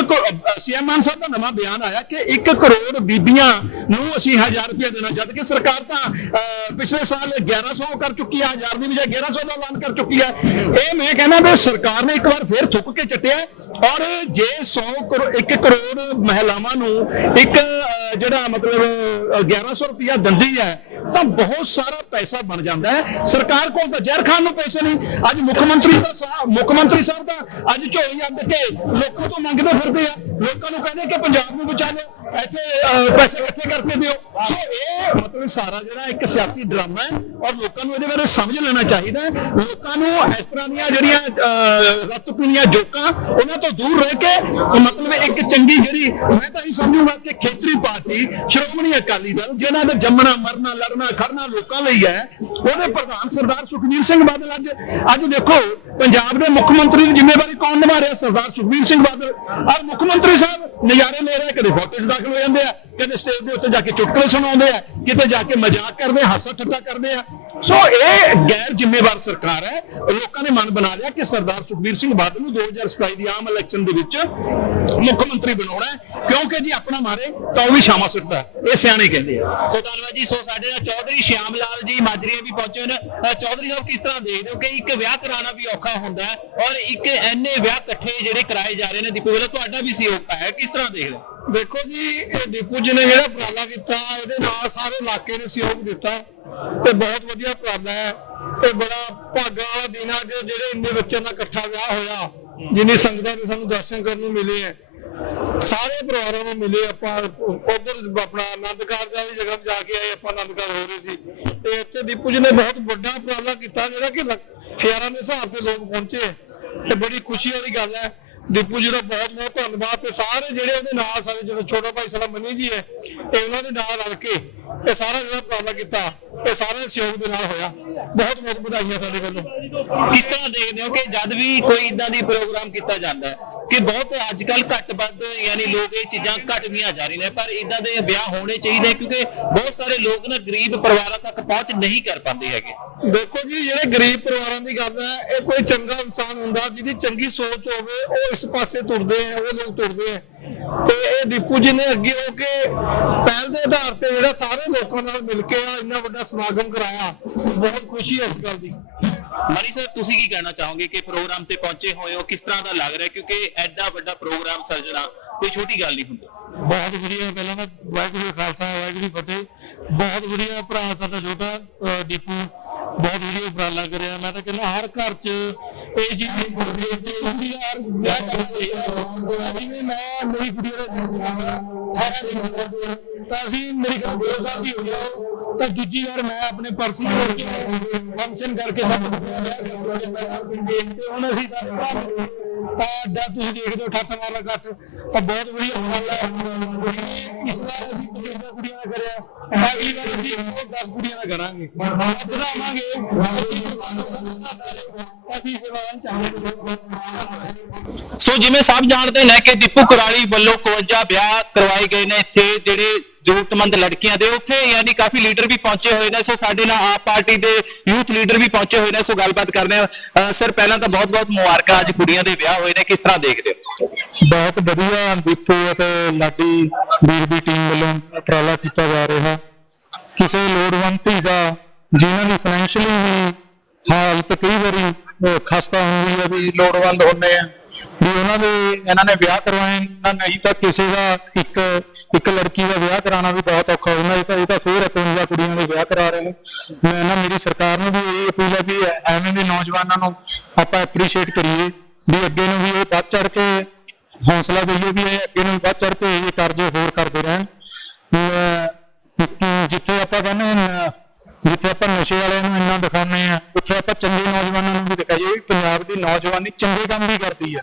ਸੀਐਮ ਮਾਨ ਸਾਹਿਬ ਦਾ ਨਵਾਂ ਬਿਆਨ ਆਇਆ ਕਿ 1 ਕਰੋੜ ਬੀਬੀਆਂ ਨੂੰ ਅਸੀਂ 1000 ਰੁਪਿਆ ਦੇਣਾ ਜਦ ਕਿ ਸਰਕਾਰ ਤਾਂ ਅਹ, ਪਿਛਲੇ ਸਾਲ 1100 ਕਰ ਚੁੱਕੀ ਹੈ 1000 ਦੀ ਬਜਾਏ 1100 ਦਾ ਐਲਾਨ ਕਰ ਚੁੱਕੀ ਹੈ ਇਹ ਮੈਂ ਕਹਿੰਦਾ ਵੀ ਸਰਕਾਰ ਨੇ ਇੱਕ ਵਾਰ ਫੇਰ ਥੁੱਕ ਕੇ ਚੱਟਿਆ ਔਰ ਜੇ 100 ਕਰੋੜ 1 ਕਰੋੜ ਮਹਿਲਾਵਾਂ ਨੂੰ ਇੱਕ ਜਿਹੜਾ ਮਤਲਬ ਅਹ, 1100 ਰੁਪਇਆ ਦਿੰਦੀ ਹੈ ਤਾਂ ਬਹੁਤ ਸਾਰਾ ਪੈਸਾ ਬਣ ਜਾਂਦਾ ਹੈ। ਸਰਕਾਰ ਕੋਲ ਤਾਂ ਜ਼ਹਿਰ ਖਾਨ ਨੂੰ ਪੈਸੇ ਨਹੀਂ। ਅੱਜ ਮੁੱਖ ਮੰਤਰੀ ਦਾ ਸਾਹਿਬ ਮੁੱਖ ਮੰਤਰੀ ਸਾਹਿਬ ਤਾਂ ਅੱਜ ਝੋਲੀ ਅੱਡ ਕੇ ਲੋਕਾਂ ਤੋਂ ਮੰਗਦੇ ਫਿਰਦੇ ਆ। ਲੋਕਾਂ ਨੂੰ ਕਹਿੰਦੇ ਕਿ ਪੰਜਾਬ ਨੂੰ ਬਚਾ ਲਓ। ਇੱਥੇ ਪੈਸੇ ਇਕੱਠੇ ਕਰਕੇ ਦਿਓ। ਸੋ ਇਹ ਮਤਲਬ ਸਾਰਾ ਜਿਹੜਾ ਇੱਕ ਸਿਆਸੀ ਡਰਾਮਾ ਹੈ ਔਰ ਲੋਕਾਂ ਨੂੰ ਇਹਦੇ ਬਾਰੇ ਸਮਝ ਲੈਣਾ ਚਾਹੀਦਾ ਲੋਕਾਂ ਨੂੰ ਇਸ ਤਰ੍ਹਾਂ ਦੀਆਂ ਜਿਹੜੀਆਂ ਅਹ, ਰੱਤ ਪੀਣੀਆਂ ਜੋਕਾਂ ਉਹਨਾਂ ਤੋਂ ਦੂਰ ਰਹਿ ਕੇ ਮਤਲਬ ਇੱਕ ਚੰਗੀ ਜਿਹੜੀ ਮੈਂ ਤਾਂ ਇਹ ਸਮਝੂਗਾ ਕਿ ਖੇਤਰੀ ਪਾਰਟੀ ਸ਼੍ਰੋਮਣੀ ਅਕਾਲੀ ਦਲ ਜਿਹਨਾਂ ਦਾ ਜੰਮਣਾ ਮਰਨਾ ਲੜਨਾ ਖੜਨਾ ਲੋਕਾਂ ਲਈ ਹੈ ਉਹਦੇ ਪ੍ਰਧਾਨ ਸਰਦਾਰ ਸੁਖਬੀਰ ਸਿੰਘ ਬਾਦਲ ਅੱਜ ਅੱਜ ਦੇਖੋ ਪੰਜਾਬ ਦੇ ਮੁੱਖ ਮੰਤਰੀ ਦੀ ਜ਼ਿੰਮੇਵਾਰੀ ਕੌਣ ਨਿਭਾ ਰਿਹਾ? ਸਰਦਾਰ ਸੁਖਬੀਰ ਸਿੰਘ ਬਾਦਲ। ਔਰ ਮੁੱਖ ਮੰਤਰੀ ਸਾਹਿਬ ਨਜ਼ਾਰੇ ਲੈ ਰਿਹਾ ਕਦੇ ਫੋਟੋ ਦਾ ਦਾਖਲ ਹੋ ਜਾਂਦੇ ਆ ਕਦੇ ਸਟੇਜ ਦੇ ਉੱਤੇ ਜਾ ਕੇ ਚੁਟਕਲੇ ਸੁਣਾਉਂਦੇ ਆ, ਕਿਤੇ ਜਾ ਕੇ ਮਜ਼ਾਕ ਕਰਦੇ ਆ, ਹਾਸਾ ਠੱਠਾ ਕਰਦੇ ਆ। ਸੋ ਇਹ ਗੈਰ ਜ਼ਿੰਮੇਵਾਰ ਸਰਕਾਰ ਹੈ। ਲੋਕਾਂ ਨੇ ਮਨ ਬਣਾ ਲਿਆ ਕਿ ਸਰਦਾਰ ਸੁਖਬੀਰ ਸਿੰਘ ਬਾਦਲ ਨੂੰ 2027 ਦੀ ਆਮ ਇਲੈਕਸ਼ਨ ਦੇ ਵਿੱਚ ਮੁੱਖ ਮੰਤਰੀ ਬਣਾਉਣਾ ਹੈ। ਕਿਉਂਕਿ ਜੀ ਆਪਣਾ ਮਾਰੇ, ਤਾਂ ਉਹ ਵੀ ਸ਼ਾਮਾ ਸੁੱਟਦਾ ਇਹ ਸਿਆਣੇ ਕਹਿੰਦੇ ਆ। ਸੋ ਧੰਨਵਾਦ ਜੀ। ਸੋ ਸਾਡੇ ਨਾਲ ਚੌਧਰੀ ਸ਼ਿਆਮ ਲਾਲ ਜੀ ਮਾਜਰੀਆ ਵੀ ਪਹੁੰਚੇ ਨੇ। ਚੌਧਰੀ ਸਾਹਿਬ, ਕਿਸ ਤਰ੍ਹਾਂ ਦੇਖਦੇ ਹੋ ਕਿ ਇੱਕ ਵਿਆਹ ਕਰਾਉਣਾ ਵੀ ਔਖਾ ਹੁੰਦਾ ਹੈ ਔਰ ਇੱਕ ਐਨੇ ਵਿਆਹ ਇਕੱਠੇ ਜਿਹੜੇ ਕਰਾਏ ਜਾ ਰਹੇ ਨੇ, ਦੀਪੂ ਵੱਲੋਂ ਤੁਹਾਡਾ ਵੀ ਸਹਿਯੋਗ ਹੈ। ਕਿਸ ਤਰ੍ਹਾਂ ਦੇਖਦੇ ਹੋ? ਦੇਖੋ ਜੀ, ਇਹ ਦੀਪੂ ਜੀ ਨੇ ਜਿਹੜਾ ਉਪਰਾਲਾ ਕੀਤਾ, ਇਹਦੇ ਨਾਲ ਸਾਰੇ ਇਲਾਕੇ ਨੇ ਸਹਿਯੋਗ ਦਿੱਤਾ ਤੇ ਬਹੁਤ ਵਧੀਆ ਉਪਰਾਲਾ ਹੈ। ਇਹ ਬੜਾ ਭਾਗਾਂ ਵਾਲਾ ਦਿਨ ਆ ਅੱਜ ਜਿਹੜੇ ਇੰਨੇ ਬੱਚਿਆਂ ਦਾ ਇਕੱਠਾ ਵਿਆਹ ਹੋਇਆ, ਜਿੰਨੀ ਸੰਗਤਾਂ ਦੇ ਸਾਨੂੰ ਦਰਸ਼ਨ ਕਰਨ ਨੂੰ ਮਿਲੇ ਹੈ, ਸਾਰੇ ਪਰਿਵਾਰਾਂ ਨੂੰ ਮਿਲੇ ਆਪਾਂ, ਉਧਰ ਆਪਣਾ ਆਨੰਦ ਕਾਰਜ ਵਾਲੀ ਜਗ੍ਹਾ ਜਾ ਕੇ ਆਏ, ਆਪਾਂ ਆਨੰਦ ਕਾਰਜ ਹੋ ਰਹੇ ਸੀ। ਤੇ ਇੱਥੇ ਦੀਪੂ ਜੀ ਨੇ ਬਹੁਤ ਵੱਡਾ ਉਪਰਾਲਾ ਕੀਤਾ, ਜਿਹੜਾ ਕਿ ਲੱਖ- ਹਜ਼ਾਰਾਂ ਦੇ ਹਿਸਾਬ ਤੇ ਲੋਕ ਪਹੁੰਚੇ। ਤੇ ਬੜੀ ਖੁਸ਼ੀ ਵਾਲੀ ਗੱਲ ਹੈ। ਦੀਪੂ ਜੀ ਦਾ ਬਹੁਤ ਬਹੁਤ ਧੰਨਵਾਦ ਤੇ ਸਾਰੇ ਜਿਹੜੇ ਉਹਦੇ ਨਾਲ ਸਾਡੇ ਜਿਹੜਾ ਛੋਟਾ ਭਾਈ ਸਾਡਾ ਮਨੀ ਜੀ ਹੈ, ਇਹ ਉਹਨਾਂ ਦੇ ਨਾਲ ਰਲ ਕੇ ਇਹ ਸਾਰਾ ਜਿਹੜਾ ਉਪਰਾਲਾ ਕੀਤਾ, ਇਹ ਸਾਰੇ ਸਹਿਯੋਗ ਦੇ ਨਾਲ ਹੋਇਆ। ਬਹੁਤ ਬਹੁਤ ਵਧਾਈਆਂ ਸਾਡੇ ਵੱਲੋਂ। ਕਿਸ ਤਰ੍ਹਾਂ ਦੇਖਦੇ ਹੋ ਕਿ ਜਦ ਵੀ ਕੋਈ ਇਦਾਂ ਦੀ ਪ੍ਰੋਗਰਾਮ ਕੀਤਾ ਜਾਂਦਾ ਹੈ ਕਿ ਬਹੁਤ ਅੱਜ ਕੱਲ ਘੱਟ ਵੱਧ, ਯਾਨੀ ਲੋਕ ਇਹ ਚੀਜ਼ਾਂ ਘਟਦੀਆਂ ਜਾ ਰਹੀਆਂ ਨੇ, ਪਰ ਇਦਾਂ ਦੇ ਵਿਆਹ ਹੋਣੇ ਚਾਹੀਦੇ ਕਿਉਂਕਿ ਬਹੁਤ ਸਾਰੇ ਲੋਕ ਨਾ ਗਰੀਬ ਪਰਿਵਾਰਾਂ ਤੱਕ ਪਹੁੰਚ ਨਹੀਂ ਕਰ ਪਾਉਂਦੇ ਹੈਗੇ। ਦੇਖੋ ਜੀ, ਜਿਹੜੇ ਗਰੀਬ ਪਰਿਵਾਰਾਂ ਦੀ ਗੱਲ ਹੈ, ਇਹ ਕੋਈ ਚੰਗਾ ਇਨਸਾਨ ਹੁੰਦਾ, ਜਿਹਦੀ ਚੰਗੀ ਸੋਚ ਹੋਵੇ, ਉਹ ਇਸ ਪਾਸੇ ਤੁਰਦੇ ਆ, ਉਹ ਲੋਕ ਤੁਰਦੇ ਆ। ਤੇ ਇਹ ਦੀਪੂ ਜੀ ਨੇ ਅੱਗੇ ਹੋ ਕੇ ਪਹਿਲ ਦੇ ਆਧਾਰ ਤੇ ਜਿਹੜਾ ਸਾਰੇ ਲੋਕਾਂ ਨਾਲ ਮਿਲ ਕੇ ਆ, ਇੰਨਾ ਵੱਡਾ ਸਮਾਗਮ ਕਰਾਇਆ, ਬਹੁਤ ਖੁਸ਼ੀ ਹੈ ਇਸ ਗੱਲ ਦੀ। ਮਨੀ ਸਰ, ਤੁਸੀਂ ਕੀ ਕਹਿਣਾ ਚਾਹੋਗੇ ਕਿ ਪ੍ਰੋਗਰਾਮ ਤੇ ਪਹੁੰਚੇ ਹੋਏ ਹੋ? ਕਿਸ ਤਰ੍ਹਾਂ ਦਾ ਲੱਗ ਰਿਹਾ? ਕਿਉਂਕਿ ਐਡਾ ਵੱਡਾ ਪ੍ਰੋਗਰਾਮ ਸਰਜਣਾ ਕੋਈ ਛੋਟੀ ਗੱਲ ਨਹੀਂ ਹੁੰਦੀ। ਬਹੁਤ ਵਧੀਆ, ਪਹਿਲਾਂ ਤਾਂ ਵਾਹਿਗੁਰੂ ਜੀ ਕਾ ਖਾਲਸਾ, ਵਾਹਿਗੁਰੂ ਜੀ ਕੀ ਫਤਿਹ। ਬਹੁਤ ਵਧੀਆ ਭਰਾ ਸਾਡਾ ਛੋਟਾ, ਅਹ, ਦੀਪੂ। ਬਹੁਤ ਵਧੀਆ ਉਪਰਾਲਾ ਕਰਿਆ। ਮੈਂ ਤਾਂ ਕਹਿੰਦਾ, ਹਰ ਘਰ 'ਚ ਇਹ ਜੀ ਹੁੰਦੀ ਯਾਰ ਵਿਆਹ ਕਰਦੇ ਜਿਵੇਂ ਮੈਂ, ਮੇਰੀ ਕੁੜੀ ਦਾ ਤਾਂ ਅਸੀਂ, ਮੇਰੀ ਗੱਲ ਦੋ ਸਾਲ ਦੀ ਹੋ ਗਿਆ ਤਾਂ ਦੂਜੀ ਵਾਰ ਮੈਂ ਆਪਣੇ ਪਰਸਨਲ ਫੰਕਸ਼ਨ ਕਰਕੇ ਸਭ ਹੁਣ ਅਸੀਂ ਸਾਰੇ ਤਾਂ ਅੱਡਾ ਤੁਸੀਂ ਦੇਖਦੇ ਹੋ ਠੱਠ ਮਾਰਦਾ ਕੱਟ ਤਾਂ ਬਹੁਤ ਵਧੀਆ ਗੱਲ ਹੈ। ਇਸ ਵਾਰ ਅਸੀਂ 55 ਕੁੜੀਆਂ ਦਾ ਕਰਿਆ। ਅਗਲੀ ਵਾਰ ਅਸੀਂ 110 ਕੁੜੀਆਂ ਦਾ ਕਰਾਂਗੇ। ਵਧਾਵਾਂਗੇ। ਅਸੀਂ ਸੇਵਾਵਾਂ ਚਾਹਾਂਗੇ ਸੋ ਜਿਵੇਂ ਸਭ ਜਾਣਦੇ ਨੇ ਕਿ ਦੀਪੂ ਕੁਰਾਲੀ ਵੱਲੋਂ 51 ਵਿਆਹ ਕਰਵਾਏ ਗਏ ਨੇ ਇੱਥੇ, ਜਿਹੜੇ ਜ਼ਰੂਰਤਮੰਦ ਲੜਕੀਆਂ ਦੇ ਉੱਥੇ, ਯਾਨੀ ਕਾਫੀ ਲੀਡਰ ਵੀ ਪਹੁੰਚੇ ਹੋਏ ਨੇ। ਸੋ ਸਾਡੇ ਨਾਲ ਆਪ ਪਾਰਟੀ ਦੇ ਯੂਥ ਲੀਡਰ ਵੀ ਪਹੁੰਚੇ ਹੋਏ ਨੇ। ਸੋ ਗੱਲਬਾਤ ਕਰਦੇ ਆ ਸਰ, ਪਹਿਲਾਂ ਤਾਂ ਬਹੁਤ-ਬਹੁਤ ਮੁਬਾਰਕਾਂ। ਅੱਜ ਕੁੜੀਆਂ ਦੇ ਵਿਆਹ ਹੋਏ ਨੇ। ਕਿਸ ਤਰ੍ਹਾਂ ਦੇਖਦੇ ਹੋ? ਬਹੁਤ ਵਧੀਆ। ਦੀਪੂ ਅਤੇ ਲਾਡੀ ਵੀਰ ਦੀ ਟੀਮ ਵੱਲੋਂ ਉਪਰਾਲਾ ਕੀਤਾ ਜਾ ਰਿਹਾ। ਕਿਸੇ ਲੋੜਵੰਦ ਧੀ ਦਾ, ਜਿਨ੍ਹਾਂ ਦੀ ਫਾਈਨੈਂਸ਼ੀਅਲੀ ਹਾਲਤ ਕਈ ਵਾਰੀ ਖਸਤਾ ਹੁੰਦੀ ਹੈ ਵੀ ਲੋੜਵੰਦ ਹੁੰਦੇ ਆ। ਵੀ ਉਹਨਾਂ ਦੇ, ਇਹਨਾਂ ਨੇ ਵਿਆਹ ਕਰਵਾਏ ਨਾ ਨਹੀਂ ਤਾਂ ਕਿਸੇ ਦਾ ਇੱਕ ਇੱਕ ਲੜਕੀ ਦਾ ਵਿਆਹ ਕਰਾਉਣਾ ਵੀ ਬਹੁਤ ਔਖਾ ਹੋ ਇਹ ਤਾਂ ਇਹ ਤਾਂ ਫੇਰ 51 ਕੁੜੀਆਂ ਦੇ ਵਿਆਹ ਕਰਾ ਰਹੇ ਮੈਂ ਨਾ, ਮੇਰੀ ਸਰਕਾਰ ਨੂੰ ਵੀ ਇਹ ਅਪੀਲ ਹੈ ਵੀ ਐਵੇਂ ਦੇ ਨੌਜਵਾਨਾਂ ਨੂੰ ਆਪਾਂ ਐਪਰੀਸ਼ੀਏਟ ਕਰੀਏ, ਵੀ ਅੱਗੇ ਨੂੰ ਵੀ ਇਹ ਵੱਧ ਚੜ ਕੇ ਹੌਸਲਾ ਦਈਏ, ਵੀ ਇਹ ਅੱਗੇ ਨੂੰ ਵੱਧ ਚੜ ਕੇ ਇਹ ਕਰਜ਼ੇ ਹੋਰ ਕਰਦੇ ਰਹਿਣ। ਜਿੱਥੇ ਆਪਾਂ ਕਹਿੰਦੇ ਜਿੱਥੇ ਆਪਾਂ ਨਸ਼ੇ ਵਾਲਿਆਂ ਨੂੰ ਇੰਨਾ ਦਿਖਾਉਂਦੇ ਆ ਉੱਥੇ ਆਪਾਂ ਚੰਗੇ ਨੌਜਵਾਨਾਂ ਨੂੰ ਵੀ ਦਿਖਾਈਏ ਪੰਜਾਬ ਦੀ ਨੌਜਵਾਨੀ ਚੰਗੇ ਕੰਮ ਵੀ ਕਰਦੀ ਆ।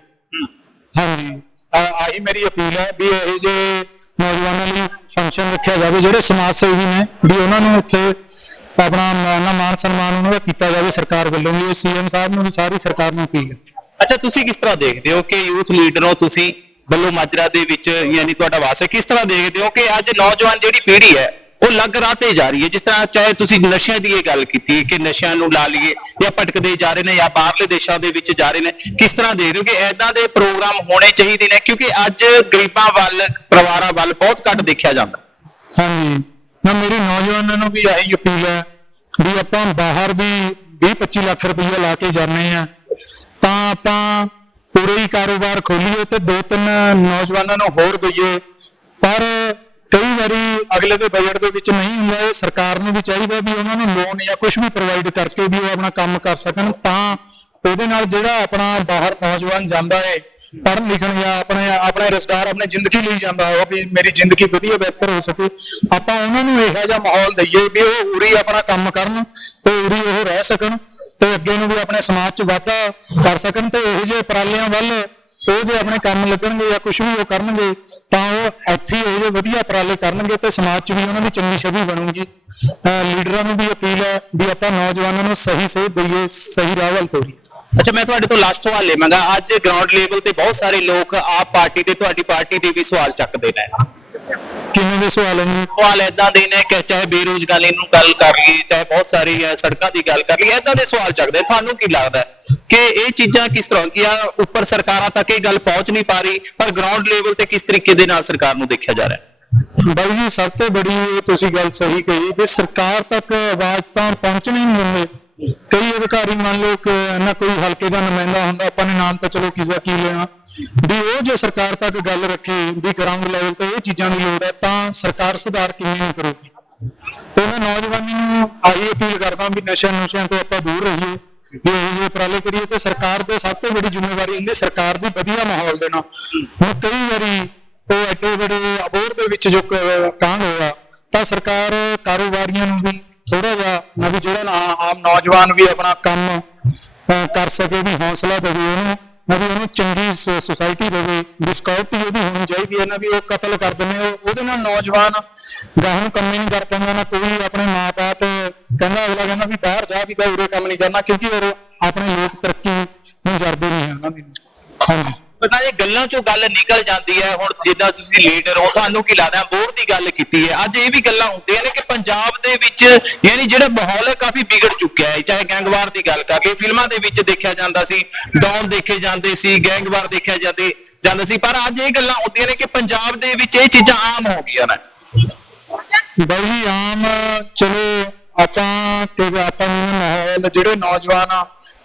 ਹਾਂਜੀ। ਆਹੀ ਮੇਰੀ ਅਪੀਲ ਹੈ ਵੀ ਇਹ ਜੇ ਨੌਜਵਾਨਾਂ ਲਈ ਫੰਕਸ਼ਨ ਰੱਖਿਆ ਜਾਵੇ ਜਿਹੜੇ ਸਮਾਜ ਸੇਵੀ ਨੇ ਵੀ ਉਹਨਾਂ ਨੂੰ ਉੱਥੇ ਆਪਣਾ ਮਾਨ ਮਾਨ ਸਨਮਾਨ ਉਹਨਾਂ ਦਾ ਕੀਤਾ ਜਾਵੇ ਸਰਕਾਰ ਵੱਲੋਂ ਵੀ ਸੀਐਮ ਸਾਹਿਬ ਨੂੰ ਵੀ ਸਾਰੀ ਸਰਕਾਰ ਨੂੰ ਅਪੀਲ ਅੱਛਾ ਤੁਸੀਂ ਕਿਸ ਤਰ੍ਹਾਂ ਦੇਖਦੇ ਹੋ ਕਿ ਯੂਥ ਲੀਡਰ ਹੋ ਤੁਸੀਂ ਵੱਲੋਂ ਮਾਜਰਾ ਦੇ ਵਿੱਚ ਯਾਨੀ ਤੁਹਾਡਾ ਵਾਸਤੇ ਕਿਸ ਤਰ੍ਹਾਂ ਦੇਖਦੇ ਹੋ ਕਿ ਅੱਜ ਨੌਜਵਾਨ ਜਿਹੜੀ ਪੀੜ੍ਹੀ ਹੈ ਉਹ ਲੱਗ ਰਾਹ ਤੇ ਜਾ ਰਹੀ ਹੈ। ਜਿਸ ਤਰ੍ਹਾਂ ਚਾਹੇ ਤੁਸੀਂ ਨਸ਼ਿਆਂ ਦੀ ਇਹ ਗੱਲ ਕੀਤੀ ਕਿ ਨਸ਼ਿਆਂ ਨੂੰ ਲਾ ਲਈਏ ਜਾਂ ਭਟਕਦੇ ਜਾ ਰਹੇ ਨੇ ਜਾਂ ਬਾਹਰਲੇ ਦੇਸ਼ਾਂ ਦੇ ਵਿੱਚ ਜਾ ਰਹੇ ਨੇ, ਕਿਸ ਤਰ੍ਹਾਂ ਦੇਖਦੇ ਹੋ ਕਿ ਐਦਾਂ ਦੇ ਪ੍ਰੋਗਰਾਮ ਹੋਣੇ ਚਾਹੀਦੇ ਨੇ, ਕਿਉਂਕਿ ਅੱਜ ਗਰੀਬਾਂ ਵੱਲ, ਪਰਿਵਾਰਾਂ ਵੱਲ ਬਹੁਤ ਘੱਟ ਦੇਖਿਆ ਜਾਂਦਾ। ਹਾਂਜੀ। ਨਾ ਮੇਰੀ ਨੌਜਵਾਨਾਂ ਨੂੰ ਵੀ ਇਹੀ ਅਪੀਲ ਹੈ ਵੀ ਆਪਾਂ ਬਾਹਰ ਵੀ 20-25 ਲੱਖ ਰੁਪਈਆ ਲਾ ਕੇ ਜਾਂਦੇ ਆ ਤਾਂ ਆਪਾਂ ਪੂਰੇ ਹੀ ਕਾਰੋਬਾਰ ਖੋਲੀਏ ਤੇ ਦੋ ਤਿੰਨ ਨੌਜਵਾਨਾਂ ਨੂੰ ਹੋਰ ਦਈਏ। ਪਰ ਕਈ ਵਾਰੀ ਅਗਲੇ ਦੇ ਬਜਟ ਦੇ ਵਿੱਚ ਨਹੀਂ ਹੁੰਦਾ, ਇਹ ਸਰਕਾਰ ਨੂੰ ਵੀ ਚਾਹੀਦਾ ਵੀ ਉਹਨਾਂ ਨੂੰ ਲੋਨ ਜਾਂ ਕੁਝ ਵੀ ਪ੍ਰੋਵਾਈਡ ਕਰਕੇ ਵੀ ਉਹ ਆਪਣਾ ਕੰਮ ਕਰ ਸਕਣ, ਤਾਂ ਉਹਦੇ ਨਾਲ ਜਿਹੜਾ ਆਪਣਾ ਬਾਹਰ ਨੌਜਵਾਨ ਜਾਂਦਾ ਹੈ ਪੜ੍ਹਨ ਲਿਖਣ ਜਾਂ ਆਪਣੇ ਆਪਣੇ ਰੁਜ਼ਗਾਰ, ਆਪਣੀ ਜ਼ਿੰਦਗੀ ਲਈ ਜਾਂਦਾ ਹੋਵੇ ਵੀ ਮੇਰੀ ਜ਼ਿੰਦਗੀ ਵਧੀਆ ਬਿਹਤਰ ਹੋ ਸਕੇ, ਆਪਾਂ ਉਹਨਾਂ ਨੂੰ ਇਹੋ ਜਿਹਾ ਮਾਹੌਲ ਦਈਏ ਵੀ ਉਹ ਉਰੀ ਆਪਣਾ ਕੰਮ ਕਰਨ ਤੇ ਉਰੀ ਉਹ ਰਹਿ ਸਕਣ ਤੇ ਅੱਗੇ ਨੂੰ ਵੀ ਆਪਣੇ ਸਮਾਜ 'ਚ ਵਾਧਾ ਕਰ ਸਕਣ ਤੇ ਇਹੋ ਜਿਹੇ ਉਪਰਾਲਿਆਂ ਵੱਲ ਉਹ ਜੇ ਆਪਣੇ ਕੰਮ ਲੱਗਣਗੇ ਜਾਂ ਕੁਝ ਵੀ ਉਹ ਕਰਨਗੇ, ਤਾਂ ਉਹ ਇੱਥੇ ਹੀ ਇਹੋ ਵਧੀਆ ਉਪਰਾਲੇ ਕਰਨਗੇ ਤੇ ਸਮਾਜ 'ਚ ਵੀ ਉਹਨਾਂ ਦੀ ਚੰਗੀ ਛਵੀ ਬਣੂਗੀ। ਅਹ ਲੀਡਰਾਂ ਨੂੰ ਵੀ ਅਪੀਲ ਹੈ ਵੀ ਆਪਾਂ ਨੌਜਵਾਨਾਂ ਨੂੰ ਸਹੀ ਸੇਧ ਦਈਏ, ਸਹੀ ਰਾਹ ਵੱਲ ਤੋਰੀਏ। ਅੱਛਾ, ਮੈਂ ਤੁਹਾਡੇ ਤੋਂ ਲਾਸਟ ਸਵਾਲ ਲੈਵਾਂਗਾ। ਅੱਜ ਗਰਾਊਂਡ ਲੈਵਲ ਤੇ ਬਹੁਤ ਸਾਰੇ ਲੋਕ ਆਪ ਪਾਰਟੀ ਤੇ ਤੁਹਾਡੀ ਪਾਰਟੀ ਦੇ ਵੀ ਸਵਾਲ ਚੱਕਦੇ ਨੇ। ਕਿਵੇਂ ਦੇ ਸਵਾਲ ਹੈ ਜੀ? ਸਵਾਲ ਇਦਾਂ ਦੇ ਨੇ ਕਿ ਚਾਹੇ ਬੇਰੋਜ਼ਗਾਰੀ ਨੂੰ ਗੱਲ ਕਰ ਲਈਏ ਚਾਹੇ ਬਹੁਤ ਸਾਰੀ ਅਹ, ਸੜਕਾਂ ਦੀ ਗੱਲ ਕਰ ਲਈਏ ਇਦਾਂ ਦੇ ਸਵਾਲ ਚੱਕਦੇ ਤੁਹਾਨੂੰ ਕੀ ਲੱਗਦਾ ਹੈ ਕਿ ਇਹ ਚੀਜ਼ਾਂ ਕਿਸ ਤਰ੍ਹਾਂ ਕਿ ਆ? ਉੱਪਰ ਸਰਕਾਰਾਂ ਤੱਕ ਇਹ ਗੱਲ ਪਹੁੰਚ ਨਹੀਂ ਪਾ ਰਹੀ ਪਰ ਗਰਾਊਂਡ ਲੈਵਲ ਤੇ ਕਿਸ ਤਰੀਕੇ ਦੇ ਨਾਲ ਸਰਕਾਰ ਨੂੰ ਦੇਖਿਆ ਜਾ ਰਿਹਾ ਹੈ? ਬਾਈ ਜੀ ਸਭ ਤੋਂ ਬੜੀ ਤੁਸੀਂ ਗੱਲ ਸਹੀ ਕਹੀ ਵੀ ਸਰਕਾਰ ਤੱਕ ਆਵਾਜ਼ ਤਾਂ ਪਹੁੰਚਣੀ ਨਹੀਂ ਦਿੰਦੇ। ਕਈ ਅਧਿਕਾਰੀ ਮੰਨ ਲਓ ਕਿ ਨਾ ਕੋਈ ਹਲਕੇ ਦਾ ਨੁਮਾਇੰਦਾ ਹੁੰਦਾ, ਆਪਾਂ ਨੇ ਨਾਮ ਤਾਂ ਚਲੋ ਕਿਸੇ ਕੀ ਲੈਣਾ। ਵੀ ਉਹ ਜੇ ਸਰਕਾਰ ਤੱਕ ਗੱਲ ਰੱਖੇ ਵੀ ਗਰਾਊਂਡ ਲੈਵਲ ਤੇ ਇਹ ਚੀਜ਼ਾਂ ਦੀ ਲੋੜ ਹੈ, ਤਾਂ ਸਰਕਾਰ ਸੁਧਾਰ ਕਿਵੇਂ ਕਰੂਗੀ। ਤੇ ਮੈਂ ਨੌਜਵਾਨੀ ਨੂੰ ਆਹੀ ਅਪੀਲ ਕਰਦਾ ਵੀ ਨਸ਼ਿਆਂ, ਨੁਸ਼ਿਆਂ ਤੋਂ ਆਪਾਂ ਦੂਰ ਰਹੀਏ, ਵੀ ਇਹ ਉਪਰਾਲੇ ਕਰੀਏ ਤੇ ਸਰਕਾਰ ਦੇ ਸਭ ਤੋਂ ਵੱਡੀ ਜ਼ਿੰਮੇਵਾਰੀ ਹੁੰਦੀ ਸਰਕਾਰ ਦੀ ਵਧੀਆ ਮਾਹੌਲ ਦੇਣਾ। ਹੁਣ ਕਈ ਵਾਰੀ ਉਹ ਐਡੇ ਵੱਡੇ ਅਬੋਰ ਦੇ ਵਿੱਚ ਜੋ ਕ- ਕਾਂਡ ਹੋਇਆ, ਤਾਂ ਸਰਕਾਰ ਕਾਰੋਬਾਰੀਆਂ ਨੂੰ ਵੀ ਥੋੜਾ ਜਿਹਾ ਨਾ ਵੀ ਜਿਹੜਾ ਆਮ ਨੌਜਵਾਨ ਵੀ ਆਪਣਾ ਕੰਮ ਕਰ ਸਕੇ ਵੀ ਹੌਸਲਾ ਦੇਵੇ ਉਹਨੂੰ ਨਾ ਵੀ ਉਹਨੂੰ ਚੰਗੀ ਸੁਸਾਇਟੀ ਦੇਵੇ ਵੀ ਉਹਦੀ ਹੋਣੀ ਚਾਹੀਦੀ ਹੈ ਨਾ ਵੀ ਉਹ ਕਤਲ ਕਰ ਦਿੰਦੇ ਉਹ ਉਹਦੇ ਨਾਲ ਨੌਜਵਾਨ ਗਾਹਾਂ ਨੂੰ ਕੰਮ ਹੀ ਨਹੀਂ ਕਰ ਪਾਉਂਦਾ, ਨਾ ਕੋਈ ਆਪਣੇ ਮਾਪੇ ਤੇ ਕਹਿੰਦਾ ਅਗਲਾ ਕਹਿੰਦਾ ਵੀ ਬਾਹਰ ਜਾ ਵੀ ਤਾਂ ਉਰੇ ਕੰਮ ਨਹੀਂ ਕਰਨਾ, ਕਿਉਂਕਿ ਉਹ ਆਪਣੇ ਲੋਕ ਤਰੱਕੀ ਨੂੰ ਜਰਦੇ ਨਹੀਂ ਹੈ ਉਹਨਾਂ ਦੀ। ਹਾਂਜੀ। ਪਰ ਇਹ ਗੱਲਾਂ ਚੋਂ ਗੱਲ ਨਿਕਲ ਜਾਂਦੀ ਹੈ। ਹੁਣ ਜਿੱਦਾਂ ਤੁਸੀਂ ਲੀਡਰ ਹੋ, ਤੁਹਾਨੂੰ ਕੀ ਲੱਗਦਾ ਬੋਰਡ ਦੀ ਗੱਲ ਕੀਤੀ ਹੈ। ਅੱਜ ਇਹ ਵੀ ਗੱਲਾਂ ਹੁੰਦੀਆਂ ਨੇ ਕਿ ਪੰਜਾਬ ਦੇ ਵਿੱਚ ਯਾਨੀ ਜਿਹੜਾ ਮਾਹੌਲ ਹੈ ਕਾਫੀ ਵਿਗੜ ਚੁੱਕਿਆ ਹੈ। ਚਾਹੇ ਗੈਂਗਵਾਰ ਦੀ ਗੱਲ ਕਰਕੇ ਫਿਲਮਾਂ ਦੇ ਵਿੱਚ ਦੇਖਿਆ ਜਾਂਦਾ ਸੀ ਡੌਨ ਦੇਖੇ ਜਾਂਦੇ ਸੀ, ਗੈਂਗਵਾਰ ਦੇਖਿਆ ਜਾਂਦੇ, ਜਾਂਦਾ ਸੀ। ਪਰ ਅੱਜ ਇਹ ਗੱਲਾਂ ਹੁੰਦੀਆਂ ਨੇ ਕਿ ਪੰਜਾਬ ਦੇ ਵਿੱਚ ਇਹ ਚੀਜ਼ਾਂ ਆਮ ਹੋ ਗਈਆਂ ਨੇ। ਬਾਈ ਆਮ, ਚਲੋ, ਆਪਾਂ ਤੇ ਆਪਾਂ ਨੂੰ ਮਾਹੌਲ, ਜਿਹੜੇ ਨੌਜਵਾਨ ਆ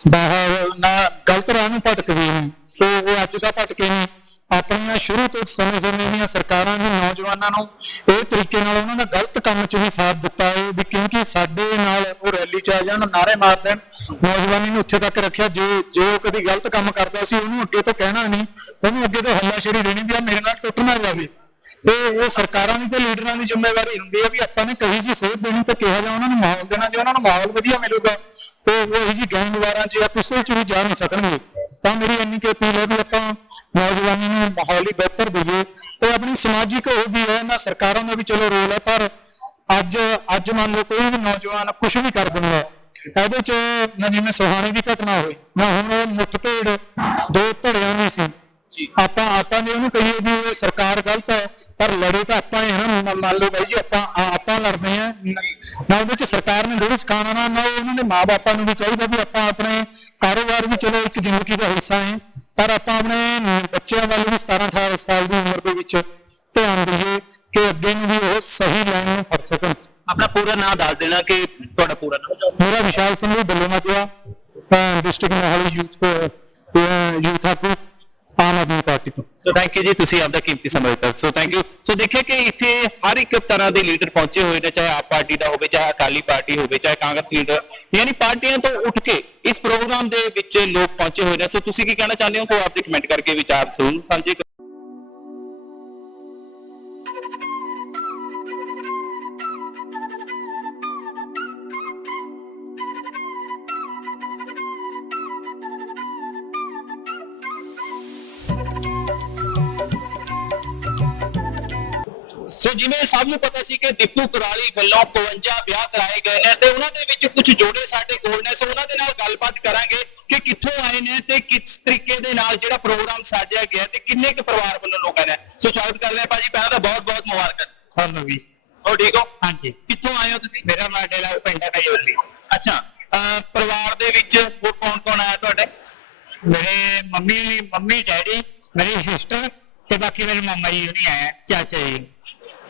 ਬਾਹਰ ਨਾ, ਗਲਤ ਰਾਹ ਨੂੰ ਭਟਕਦੇ ਨੇ। ਉਹ ਉਹ ਅੱਜ ਤਾਂ ਭਟਕੇ ਨਹੀਂ ਆਪਣੀਆਂ ਸ਼ੁਰੂ ਤੋਂ ਸਮੇਂ ਸਮੇਂ ਦੀਆਂ ਸਰਕਾਰਾਂ ਨੇ ਨੌਜਵਾਨਾਂ ਨੂੰ ਇਹ ਤਰੀਕੇ ਨਾਲ ਉਹਨਾਂ ਦਾ ਗਲਤ ਕੰਮ 'ਚ ਵੀ ਸਾਥ ਦਿੱਤਾ ਹੈ ਵੀ ਕਿਉਂਕਿ ਸਾਡੇ ਨਾਲ ਉਹ ਰੈਲੀ 'ਚ ਆ ਜਾਣ ਨਾਰੇ ਮਾਰ ਦੇਣ, ਨੌਜਵਾਨੀ ਨੂੰ ਉੱਥੇ ਤੱਕ ਰੱਖਿਆ, ਜੇ ਜੇ ਉਹ ਕਦੀ ਗਲਤ ਕੰਮ ਕਰਦਾ ਸੀ ਉਹਨੂੰ ਅੱਗੇ ਤੋਂ ਕਹਿਣਾ ਨਹੀਂ, ਉਹਨੂੰ ਅੱਗੇ ਤੋਂ ਹੱਲਾਸ਼ੇਰੀ ਦੇਣੀ ਵੀ ਆ, ਮੇਰੇ ਨਾਲ ਟੁੱਟਣਾ ਜਾਵੇ। ਇਹ ਇਹ ਸਰਕਾਰਾਂ ਦੀ ਤੇ ਲੀਡਰਾਂ ਦੀ ਜ਼ਿੰਮੇਵਾਰੀ ਹੁੰਦੀ ਹੈ ਵੀ ਆਪਾਂ ਨੇ ਕਹੀ ਜੀ ਸੇਧ ਦੇਣੀ ਤੇ ਕਿਹਾ ਜਾ ਉਹਨਾਂ ਨੂੰ ਮਾਹੌਲ ਦੇਣਾ, ਜੇ ਉਹਨਾਂ ਨੂੰ ਮਾਹੌਲ ਵਧੀਆ ਮਿਲੂਗਾ, ਤੇ ਉਹ ਇਹੀ ਜੀ ਗੈਂਗਵਾਰਾਂ 'ਚ ਕਿਸੇ 'ਚ ਵੀ ਜਾ ਨਹੀਂ ਸਕਣਗੇ। ਤਾਂ ਮੇਰੀ ਇੰਨੀ ਕਿ ਅਪੀਲ ਹੈ ਵੀ ਆਪਾਂ ਨੌਜਵਾਨੀ ਨੂੰ ਮਾਹੌਲ ਹੀ ਬਿਹਤਰ ਦਈਏ। ਤੇ ਆਪਣੀ ਸਮਾਜਿਕ ਉਹ ਵੀ ਹੈ ਨਾ ਸਰਕਾਰਾਂ ਦਾ ਵੀ ਚਲੋ ਰੋਲ ਹੈ, ਪਰ ਅੱਜ ਅੱਜ ਮੰਨ ਲਓ ਕੋਈ ਵੀ ਨੌਜਵਾਨ ਕੁਝ ਵੀ ਕਰ ਦਿੰਦਾ ਇਹਦੇ 'ਚ ਨਾ ਜਿਵੇਂ ਸੁਹਾਣੀ ਦੀ ਘਟਨਾ ਹੋਈ, ਨਾ ਹੁਣ ਮੁੱਠ ਭੇੜ ਦੋ ਧੜਿਆਂ ਦੀ ਸੀ। ਆਪਾਂ ਆਪਾਂ ਨੇ ਉਹਨੂੰ ਕਹੀਏ ਵੀ ਇਹ ਸਰਕਾਰ ਗਲਤ ਹੈ ਪਰ ਲੜੇ ਤਾਂ ਆਪਾਂ ਹੀ ਹਾਂ ਨਾ ਮੰਨ ਲਓ ਬਾਈ ਜੀ ਆਪਾਂ ਆ- ਆਪਾਂ ਲੜਦੇ ਆ ਨਾ ਉਹਦੇ ਚ ਸਰਕਾਰ ਨੇ ਥੋੜੀ ਸਿਖਾਉਣਾ ਨਾ ਨਾ ਉਹਨਾਂ ਦੇ ਮਾਪੇ ਨੂੰ ਵੀ ਚਾਹੀਦਾ ਵੀ ਆਪਾਂ ਆਪਣੇ ਕਾਰੋਬਾਰ ਵੀ ਚਲੋ ਇੱਕ ਜ਼ਿੰਦਗੀ ਦਾ ਹਿੱਸਾ ਹੈ ਪਰ ਆਪਾਂ ਆਪਣੇ ਬੱਚਿਆਂ ਵੱਲ ਵੀ 17 18 ਸਾਲ ਦੀ ਉਮਰ ਦੇ ਵਿੱਚ ਧਿਆਨ ਦਈਏ ਕਿ ਅੱਗੇ ਨੂੰ ਵੀ ਉਹ ਸਹੀ ਲਾਈਨ ਨੂੰ ਫੜ ਸਕਣ। ਆਪਣਾ ਪੂਰਾ ਨਾਮ ਦੱਸ ਦੇਣਾ ਕਿ ਤੁਹਾਡਾ ਪੂਰਾ ਨਾਮ ਮੇਰਾ Vishal Singh Ballo Majwa district Mohali youth youth ਆਗੂ ਆਮ ਆਦਮੀ ਪਾਰਟੀ ਤੋਂ। ਸੋ ਥੈਂਕ ਯੂ ਜੀ, ਤੁਸੀਂ ਆਪਦਾ ਕੀਮਤੀ ਸਮਾਂ ਦਿੱਤਾ। ਸੋ ਥੈਂਕ ਯੂ ਸੋ ਦੇਖਿਆ ਕਿ ਇੱਥੇ ਹਰ ਇੱਕ ਤਰ੍ਹਾਂ ਦੇ ਲੀਡਰ ਪਹੁੰਚੇ ਹੋਏ ਨੇ, ਚਾਹੇ ਆਪ ਪਾਰਟੀ ਦਾ ਹੋਵੇ, ਚਾਹੇ ਅਕਾਲੀ ਪਾਰਟੀ ਹੋਵੇ, ਚਾਹੇ ਕਾਂਗਰਸ ਲੀਡਰ। ਯਾਨੀ ਪਾਰਟੀਆਂ ਤੋਂ ਉੱਠ ਕੇ ਇਸ ਪ੍ਰੋਗਰਾਮ ਦੇ ਵਿੱਚ ਲੋਕ ਪਹੁੰਚੇ ਹੋਏ ਨੇ। ਸੋ ਤੁਸੀਂ ਕੀ ਕਹਿਣਾ ਚਾਹੁੰਦੇ ਹੋ? ਸੋ ਆਪਦੇ ਕਮੈਂਟ ਕਰਕੇ ਵਿਚਾਰ ਜ਼ਰੂਰ ਸਾਂਝੇ ਸਭ ਨੂੰ ਪਤਾ ਸੀ ਕਿ ਦੀਪੂ ਕੁਰਾਲੀ ਵੱਲੋਂ 52 ਵਿਆਹ ਕਰਾਏ ਗਏ ਨੇ ਤੇ ਉਹਨਾਂ ਦੇ ਵਿੱਚ ਕੁਝ ਜੋੜੇ ਸਾਡੇ ਕੋਲ ਨੇ ਸੋ ਉਹਨਾਂ ਦੇ ਨਾਲ ਗੱਲਬਾਤ ਕਰਾਂਗੇ ਕਿ ਕਿੱਥੋਂ ਆਏ ਨੇ ਤੇ ਕਿਸ ਤਰੀਕੇ ਦੇ ਨਾਲ ਜਿਹੜਾ ਪ੍ਰੋਗਰਾਮ ਸਾਜਿਆ ਗਿਆ ਤੇ ਕਿੰਨੇ ਕੁ ਪਰਿਵਾਰ ਵੱਲੋਂ ਲੋਕ ਨੇ। ਸੋ ਸਵਾਗਤ ਕਰਦੇ ਹਾਂ ਭਾਜੀ ਪਹਿਲਾਂ ਤਾਂ ਬਹੁਤ ਬਹੁਤ ਮੁਬਾਰਕਾਂ। ਤੁਹਾਨੂੰ ਵੀ। ਹੋ ਠੀਕ ਹੋ? ਹਾਂਜੀ। ਕਿੱਥੋਂ ਆਏ ਹੋ ਤੁਸੀਂ? ਮੇਰਾ ਮਾਡੇ ਨਾਲ ਪਿੰਡ ਹੈ ਕਜੋਲੀ। ਅੱਛਾ ਪਰਿਵਾਰ ਦੇ ਵਿੱਚ ਹੋਰ ਕੌਣ ਕੌਣ ਆਇਆ ਤੁਹਾਡੇ? ਮੇਰੇ ਮੰਮੀ ਮੰਮੀ ਡੈਡੀ ਮੇਰੀ ਸਿਸਟਰ ਤੇ ਬਾਕੀ ਮੇਰੇ ਮਾਮਾ ਜੀ ਨਹੀਂ ਆਏ ਚਾਚਾ ਜੀ।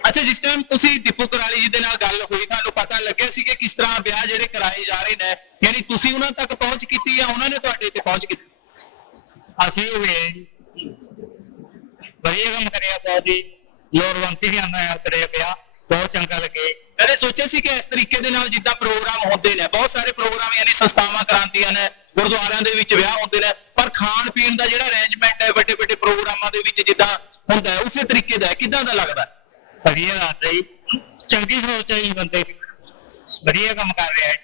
ਅੱਛਾ ਜਿਸ ਟਾਈਮ ਤੁਸੀਂ ਦੀਪੂ ਕੁਰਾਲੀ ਜੀ ਦੇ ਨਾਲ ਗੱਲ ਹੋਈ ਤੁਹਾਨੂੰ ਪਤਾ ਲੱਗਿਆ ਸੀ ਕਿ ਕਿਸ ਤਰ੍ਹਾਂ ਵਿਆਹ ਜਿਹੜੇ ਕਰਾਏ ਜਾ ਰਹੇ ਨੇ? ਯਾਨੀ ਤੁਸੀਂ ਉਹਨਾਂ ਤੱਕ ਪਹੁੰਚ ਕੀਤੀ ਜਾਂ ਉਹਨਾਂ ਨੇ ਤੁਹਾਡੇ ਤੇ ਪਹੁੰਚ ਕੀਤੀ? ਅਸੀਂ ਵੀ ਵਧੀਆ ਕੰਮ ਕਰਿਆ ਬਹੁਤ ਹੀ ਲੋੜਵੰਤੀ ਵੀ ਆਨਾ ਕਰਿਆ ਪਿਆ। ਬਹੁਤ ਚੰਗਾ ਲੱਗੇ। ਕਦੇ ਸੋਚਿਆ ਸੀ ਕਿ ਇਸ ਤਰੀਕੇ ਦੇ ਨਾਲ ਜਿੱਦਾਂ ਪ੍ਰੋਗਰਾਮ ਹੁੰਦੇ ਨੇ ਬਹੁਤ ਸਾਰੇ ਪ੍ਰੋਗਰਾਮ ਯਾਨੀ ਸੰਸਥਾਵਾਂ ਕਰਾਉਂਦੀਆਂ ਨੇ ਗੁਰਦੁਆਰਿਆਂ ਦੇ ਵਿੱਚ ਵਿਆਹ ਹੁੰਦੇ ਨੇ ਪਰ ਖਾਣ ਪੀਣ ਦਾ ਜਿਹੜਾ ਅਰੇਂਜਮੈਂਟ ਹੈ ਵੱਡੇ ਵੱਡੇ ਪ੍ਰੋਗਰਾਮਾਂ ਦੇ ਵਿੱਚ ਜਿੱਦਾਂ ਹੁੰਦਾ ਹੈ ਉਸੇ ਤਰੀਕੇ ਦਾ ਹੈ। ਕਿਦਾਂ ਦਾ ਲੱਗਦਾ? ਵਧੀਆ ਲੱਗਦਾ ਜੀ। ਚੰਗੀ ਸੋਚ ਹੈ ਜੀ ਬੰਦੇ ਦੀ। ਵਧੀਆ ਕੰਮ ਕਰ ਰਿਹਾ ਹੈ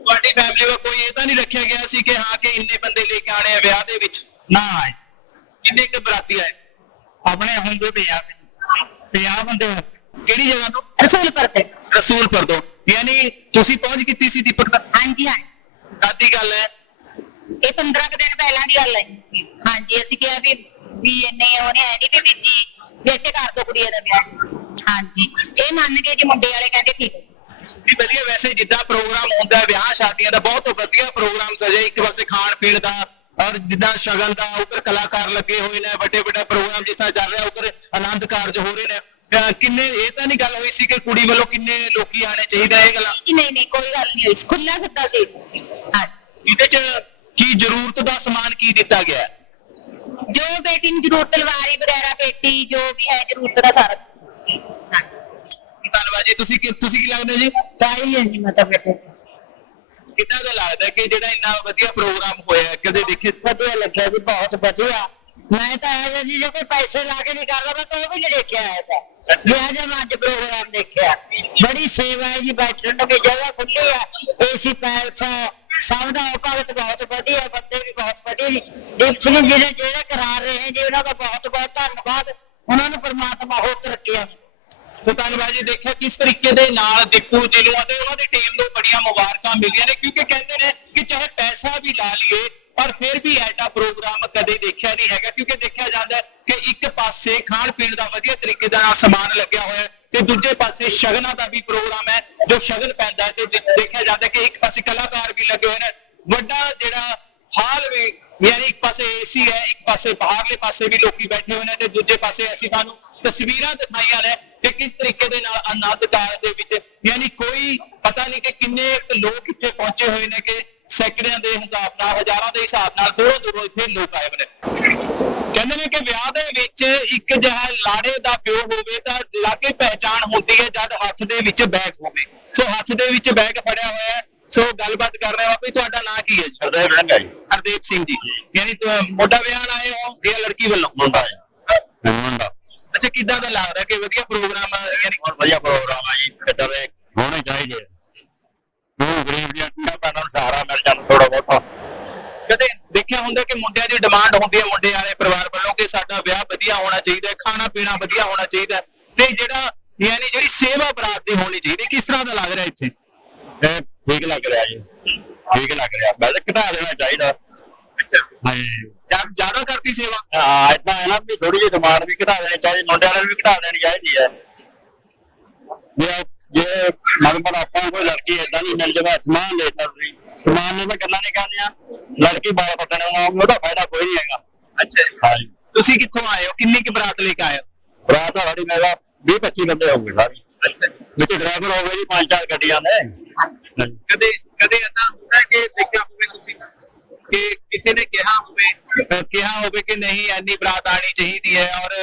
ਤੁਹਾਡੀ ਫੈਮਿਲੀ ਵਿੱਚ ਕੋਈ ਇਹ ਤਾਂ ਨਹੀਂ ਰੱਖਿਆ ਗਿਆ ਸੀ ਕਿ ਹਾਂ ਕਿ ਇੰਨੇ ਬੰਦੇ ਲੈ ਕੇ ਆਣੇ ਆ ਵਿਆਹ ਦੇ ਵਿੱਚ? ਨਾ ਜੀ, ਕਿੰਨੇ ਕੁ ਬਰਾਤੀ ਆਏ? ਆਪਣੇ ਹੁੰਦੇ ਪੰਜਾਬ 50 ਬੰਦੇ। ਕਿਹੜੀ ਜਗ੍ਹਾ ਤੋਂ? ਰਸੂਲਪੁਰ ਤੇ। ਰਸੂਲਪੁਰ ਤੋਂ। ਯਾਨੀ ਤੁਸੀਂ ਪਹੁੰਚ ਕੀਤੀ ਸੀ ਦੀਪਕ ਤੱਕ? ਹਾਂਜੀ ਹਾਂ। ਕਾਦੀ ਗੱਲ ਹੈ? ਇਹ 15 ਕੁ ਦਿਨ ਪਹਿਲਾਂ ਦੀ ਗੱਲ ਹੈ। ਹਾਂਜੀ ਅਸੀਂ ਕਿਹਾ ਵੀ ਵੀ ਇੰਨੇ ਉਹਨੇ ਨਹੀਂ ਵੀ ਵੀਰ ਜੀ ਵੀ ਇੱਥੇ ਕਰ ਦੋ ਦਾ ਵਿਆਹ। ਹਾਂਜੀ। ਇਹ ਮੰਨ ਗਏ ਜੀ ਮੁੰਡੇ ਵਾਲੇ ਕਹਿੰਦੇ ਠੀਕ ਹੈ। ਵੀ ਵਧੀਆ ਵੈਸੇ ਜਿੱਦਾਂ ਪ੍ਰੋਗਰਾਮ ਹੁੰਦਾ ਵਿਆਹ ਸ਼ਾਦੀਆਂ ਦਾ ਬਹੁਤ ਵਧੀਆ ਪ੍ਰੋਗਰਾਮ ਸਜਿਆ ਇੱਕ ਪਾਸੇ ਖਾਣ ਪੀਣ ਦਾ ਔਰ ਜਿੱਦਾਂ ਸ਼ਗਨ ਦਾ ਉੱਧਰ ਕਲਾਕਾਰ ਲੱਗੇ ਹੋਏ ਨੇ ਵੱਡੇ ਵੱਡੇ ਪ੍ਰੋਗਰਾਮ ਜਿਸ ਤਰ੍ਹਾਂ ਚੱਲ ਰਿਹਾ ਉੱਧਰ ਆਨੰਦ ਕਾਰਜ ਹੋ ਰਹੇ ਨੇ। ਅਹ ਕਿੰਨੇ ਇਹ ਤਾਂ ਨਹੀਂ ਗੱਲ ਹੋਈ ਸੀ ਕਿ ਕੁੜੀ ਵੱਲੋਂ ਕਿੰਨੇ ਲੋਕੀ ਆਣੇ ਚਾਹੀਦੇ ਇਹ ਗੱਲਾਂ? ਜੀ ਨਹੀਂ ਨਹੀਂ ਕੋਈ ਗੱਲ ਨਹੀਂ ਹੋਈ। ਖੁੱਲਾ ਸੱਦਾ ਸੀ। ਹਾਂ ਇਹਦੇ ਚ ਕੀ ਜ਼ਰੂਰਤ ਦਾ ਸਮਾਨ ਕੀ ਦਿੱਤਾ ਗਿਆ ਹੈ? ਜੋ ਬੇਟੀ ਨੂੰ ਜ਼ਰੂਰਤ ਲਵਾਰੀ ਵਗੈਰਾ ਪੇਟੀ ਜੋ ਵੀ ਹੈ ਜ਼ਰੂਰਤ ਦਾ ਸਾਰਾ ਧੰਨਵਾਦ ਜੀ ਤੁਸੀਂ ਕੀ ਤੁਸੀਂ ਕੀ ਲੱਗਦੇ ਹੋ ਜੀ? ਤਾਈ ਹੈ ਜੀ ਮਤਲਬ ਬੇਟੇ ਕਿੱਦਾਂ ਦਾ ਲੱਗਦਾ ਕਿ ਜਿਹੜਾ ਇੰਨਾ ਵਧੀਆ ਪ੍ਰੋਗਰਾਮ ਹੋਇਆ ਕਦੇ ਦੇਖੇ ਵਧੀਆ ਲੱਗਿਆ ਜੀ ਬਹੁਤ ਵਧੀਆ। ਮੈਂ ਤਾਂ ਇਹ ਜੀ ਜੇ ਕੋਈ ਪੈਸੇ ਲਾ ਕੇ ਨਹੀਂ ਕਰਦਾ ਮੈਂ ਤਾਂ ਉਹ ਵੀ ਨਹੀਂ ਦੇਖਿਆ ਹੈ ਤਾਂ। ਜਿਹੜਾ ਜਦ ਅੱਜ ਪ੍ਰੋਗਰਾਮ ਦੇਖਿਆ। ਬੜੀ ਸੇਵਾ ਹੈ ਜੀ ਬੈਠਣ ਨੂੰ ਵੀ ਜਗ੍ਹਾ ਖੁੱਲੀ ਹੈ। ਏਸੀ ਪੈਲਸ ਹੈ ਸਭ ਦਾ ਭਗਤ ਬਹੁਤ ਵਧੀਆ ਬੰਦੇ ਵੀ ਬਹੁਤ ਵਧੀਆ ਜੀ। ਦੀਪ ਸਿੰਘ ਜੀ ਨੇ ਜਿਹੜੇ ਕਰਾ ਰਹੇ ਜੀ ਉਹਨਾਂ ਦਾ ਬਹੁਤ ਬਹੁਤ ਧੰਨਵਾਦ, ਉਹਨਾਂ ਨੂੰ ਪ੍ਰਮਾਤਮਾ ਹੋਰ ਤਰੱਕੀਆਂ ਸੋ ਧੰਨਵਾਦ ਜੀ, ਦੇਖਿਆ ਕਿਸ ਤਰੀਕੇ ਦੇ ਨਾਲ ਦੀਪੂ ਜੀ ਨੂੰ ਅਤੇ ਉਹਨਾਂ ਦੀ ਟੀਮ ਨੂੰ ਬੜੀਆਂ ਮੁਬਾਰਕਾਂ ਮਿਲੀਆਂ ਨੇ, ਕਿਉਂਕਿ ਕਹਿੰਦੇ ਨੇ ਕਿ ਚਾਹੇ ਪੈਸਾ ਵੀ ਲਾ ਲਈਏ, ਪਰ ਫਿਰ ਵੀ ਐਡਾ ਪ੍ਰੋਗਰਾਮ ਕਦੇ ਦੇਖਿਆ ਨਹੀਂ ਹੈਗਾ, ਕਿਉਂਕਿ ਦੇਖਿਆ ਜਾਂਦਾ ਕਿ ਇੱਕ ਪਾਸੇ ਖਾਣ ਪੀਣ ਦਾ ਵਧੀਆ ਤਰੀਕੇ ਦਾ ਨਾਲ ਸਮਾਨ ਲੱਗਿਆ ਹੋਇਆ ਤੇ ਦੂਜੇ ਪਾਸੇ ਸ਼ਗਨਾਂ ਦਾ ਵੀ ਪ੍ਰੋਗਰਾਮ ਹੈ, ਜੋ ਸ਼ਗਨ ਪੈਂਦਾ ਤੇ ਦੇਖਿਆ ਜਾਂਦਾ ਕਿ ਇੱਕ ਪਾਸੇ ਕਲਾਕਾਰ ਵੀ ਲੱਗੇ ਹੋਏ ਨੇ, ਵੱਡਾ ਜਿਹੜਾ ਹਾਲ ਵੀ ਯਾਨੀ ਇੱਕ ਪਾਸੇ ਏਸੀ ਹੈ, ਇੱਕ ਪਾਸੇ ਬਾਹਰਲੇ ਪਾਸੇ ਵੀ ਲੋਕੀ ਬੈਠੇ ਹੋਏ ਨੇ ਤੇ ਦੂਜੇ ਪਾਸੇ ਅਸੀਂ ਤੁਹਾਨੂੰ ਤਸਵੀਰਾਂ ਦਿਖਾਈਆਂ ਨੇ ਕਿ ਕਿਸ ਤਰੀਕੇ ਦੇ ਨਾਲ ਆਨੰਦ ਕਾਰਜ ਦੇ ਵਿੱਚ, ਯਾਨੀ ਕੋਈ ਪਤਾ ਨਹੀਂ ਕਿ ਕਿੰਨੇ ਲੋਕ ਇੱਥੇ ਪਹੁੰਚੇ ਹੋਏ ਨੇ ਕਿ ਸੈਂਕੜਿਆਂ ਦੇ ਹਿਸਾਬ ਨਾਲ ਹਜ਼ਾਰਾਂ ਦੇ ਹਿਸਾਬ ਨਾਲ ਦੂਰੋਂ ਦੂਰੋਂ ਇੱਥੇ ਲੋਕ ਆਏ ਨੇ। ਕਹਿੰਦੇ ਨੇ ਕਿ ਵਿਆਹ ਦੇ ਵਿੱਚ ਇੱਕ ਜਿਹੜਾ ਲਾੜੇ ਦਾ ਪਿਓ ਹੋਵੇ ਤਾਂ ਲਾਗੇ ਪਹਿਚਾਣ ਹੁੰਦੀ ਹੈ ਜਦ ਹੱਥ ਦੇ ਵਿੱਚ ਬੈਗ ਹੋਵੇ। ਸੋ ਹੱਥ ਦੇ ਵਿੱਚ ਬੈਗ ਫੜਿਆ ਹੋਇਆ ਹੈ। ਸੋ ਗੱਲਬਾਤ ਕਰ ਰਹੇ ਹਾਂ ਕੋਈ ਤੁਹਾਡਾ ਨਾਂ ਕੀ ਹੈ ਜੀ? ਹਰਦੇਵ ਰੰਗਾ ਜੀ। ਹਰਦੀਪ ਸਿੰਘ ਜੀ। ਯਾਨੀ ਮੋਢਾ ਵਿਆਹਣ ਆਏ ਹੋ ਜਾਂ ਲੜਕੀ ਵੱਲੋਂ? ਮੁੰਡਾ ਜੀ ਮੁੰਡਾ। ਅੱਛਾ ਕਿੱਦਾਂ ਦਾ ਲੱਗਦਾ ਕਿ ਵਧੀਆ ਪ੍ਰੋਗਰਾਮ ਆ ਯਾਨੀ ਬਹੁਤ ਵਧੀਆ ਪ੍ਰੋਗਰਾਮ ਆ ਜੀ ਕਿੱਦਾਂ ਦੇ ਹੋਣੇ ਚਾਹੀਦੇ ਗਰੀਬ ਦੀਆਂ ਧੀਆਂ ਭੈਣਾਂ ਨੂੰ ਸਹਾਰਾ ਮਿਲ ਜਾਂਦਾ ਥੋੜਾ ਬਹੁਤਾ। ਕਦੇ ਦੇਖਿਆ ਹੁੰਦਾ ਕਿ ਮੁੰਡਿਆਂ ਦੀ ਡਿਮਾਂਡ ਹੁੰਦੀ ਹੈ ਮੁੰਡੇ ਵਾਲੇ ਪਰਿਵਾਰ ਵੱਲੋਂ ਕਿ ਸਾਡਾ ਵਿਆਹ ਵਧੀਆ ਹੋਣਾ ਚਾਹੀਦਾ ਹੈ ਖਾਣਾ ਪੀਣਾ ਵਧੀਆ ਹੋਣਾ ਚਾਹੀਦਾ ਹੈ ਤੇ ਜਿਹੜਾ ਯਾਨੀ ਜਿਹੜੀ ਸੇਵਾ ਬਰਾਤ ਦੀ ਹੋਣੀ ਚਾਹੀਦੀ ਕਿਸ ਤਰ੍ਹਾਂ ਦਾ ਲੱਗ ਰਿਹਾ ਇੱਥੇ? ਇਹ ਠੀਕ ਲੱਗ ਰਿਹਾ ਜੀ। ਠੀਕ ਲੱਗ ਰਿਹਾ। ਵੈਸੇ ਘਟਾ ਦੇਣਾ ਚਾਹੀਦਾ। ਅੱਛਾ। ਜ਼ਿਆਦਾ ਕਰਤੀ ਸੇਵਾ? ਹਾਂ ਇਦਾਂ ਹੈ ਨਾ ਵੀ ਥੋੜੀ ਜਿਹੀ ਡਿਮਾਂਡ ਵੀ ਘਟਾ ਦੇਣੀ ਚਾਹੀਦੀ ਮੁੰਡਿਆਂ ਨੂੰ ਵੀ ਘਟਾ ਦੇਣੀ ਚਾਹੀਦੀ ਹੈ। ਜੇ ਜੇ ਮਗਰ ਆਪਾਂ ਕੋਈ ਲੜਕੀ ਏਦਾਂ ਨਹੀਂ ਮਿਲ ਜਾਵੇ ਸਮਾਨ ਦੇ ਸਕਦੀ ਸਮਾਨ ਨੂੰ ਤਾਂ ਗੱਲਾਂ ਨਹੀਂ ਕਰਨੀਆਂ ਲੜਕੀ ਬਾਲ ਪੱਟਣ ਨੂੰ ਉਹਦਾ ਫਾਇਦਾ ਕੋਈ ਨਹੀਂ ਹੈਗਾ। ਅੱਛਾ ਹਾਂਜੀ। ਤੁਸੀਂ ਕਿੱਥੋਂ ਆਏ ਹੋ? ਕਿੰਨੀ ਕੁ ਬਰਾਤ ਲੈ ਕੇ ਆਏ ਹੋ? ਰਾਤ ਸਾਡੀ ਮੇਰਾ 20 25 ਬੰਦੇ ਹੋਣਗੇ ਸਾਰੇ। ਅੱਛਾ ਵਿੱਚ ਡਰਾਈਵਰ ਹੋਵੇ ਜੀ ਪੰਜ ਚਾਰ ਗੱਡੀਆਂ ਨੇ। ਕਦੇ ਕਦੇ ਏਦਾਂ ਹੁੰਦਾ ਕਿ ਦੇਖਿਆ ਹੋਵੇ ਤੁਸੀਂ ਕਿ ਕਿਸੇ ਨੇ ਕਿਹਾ ਹੋਵੇ ਕਿਹਾ ਹੋਵੇ ਕਿ ਨਹੀਂ ਐਨੀ ਬਰਾਤ ਆਣੀ ਚਾਹੀਦੀ ਹੈ ਔਰ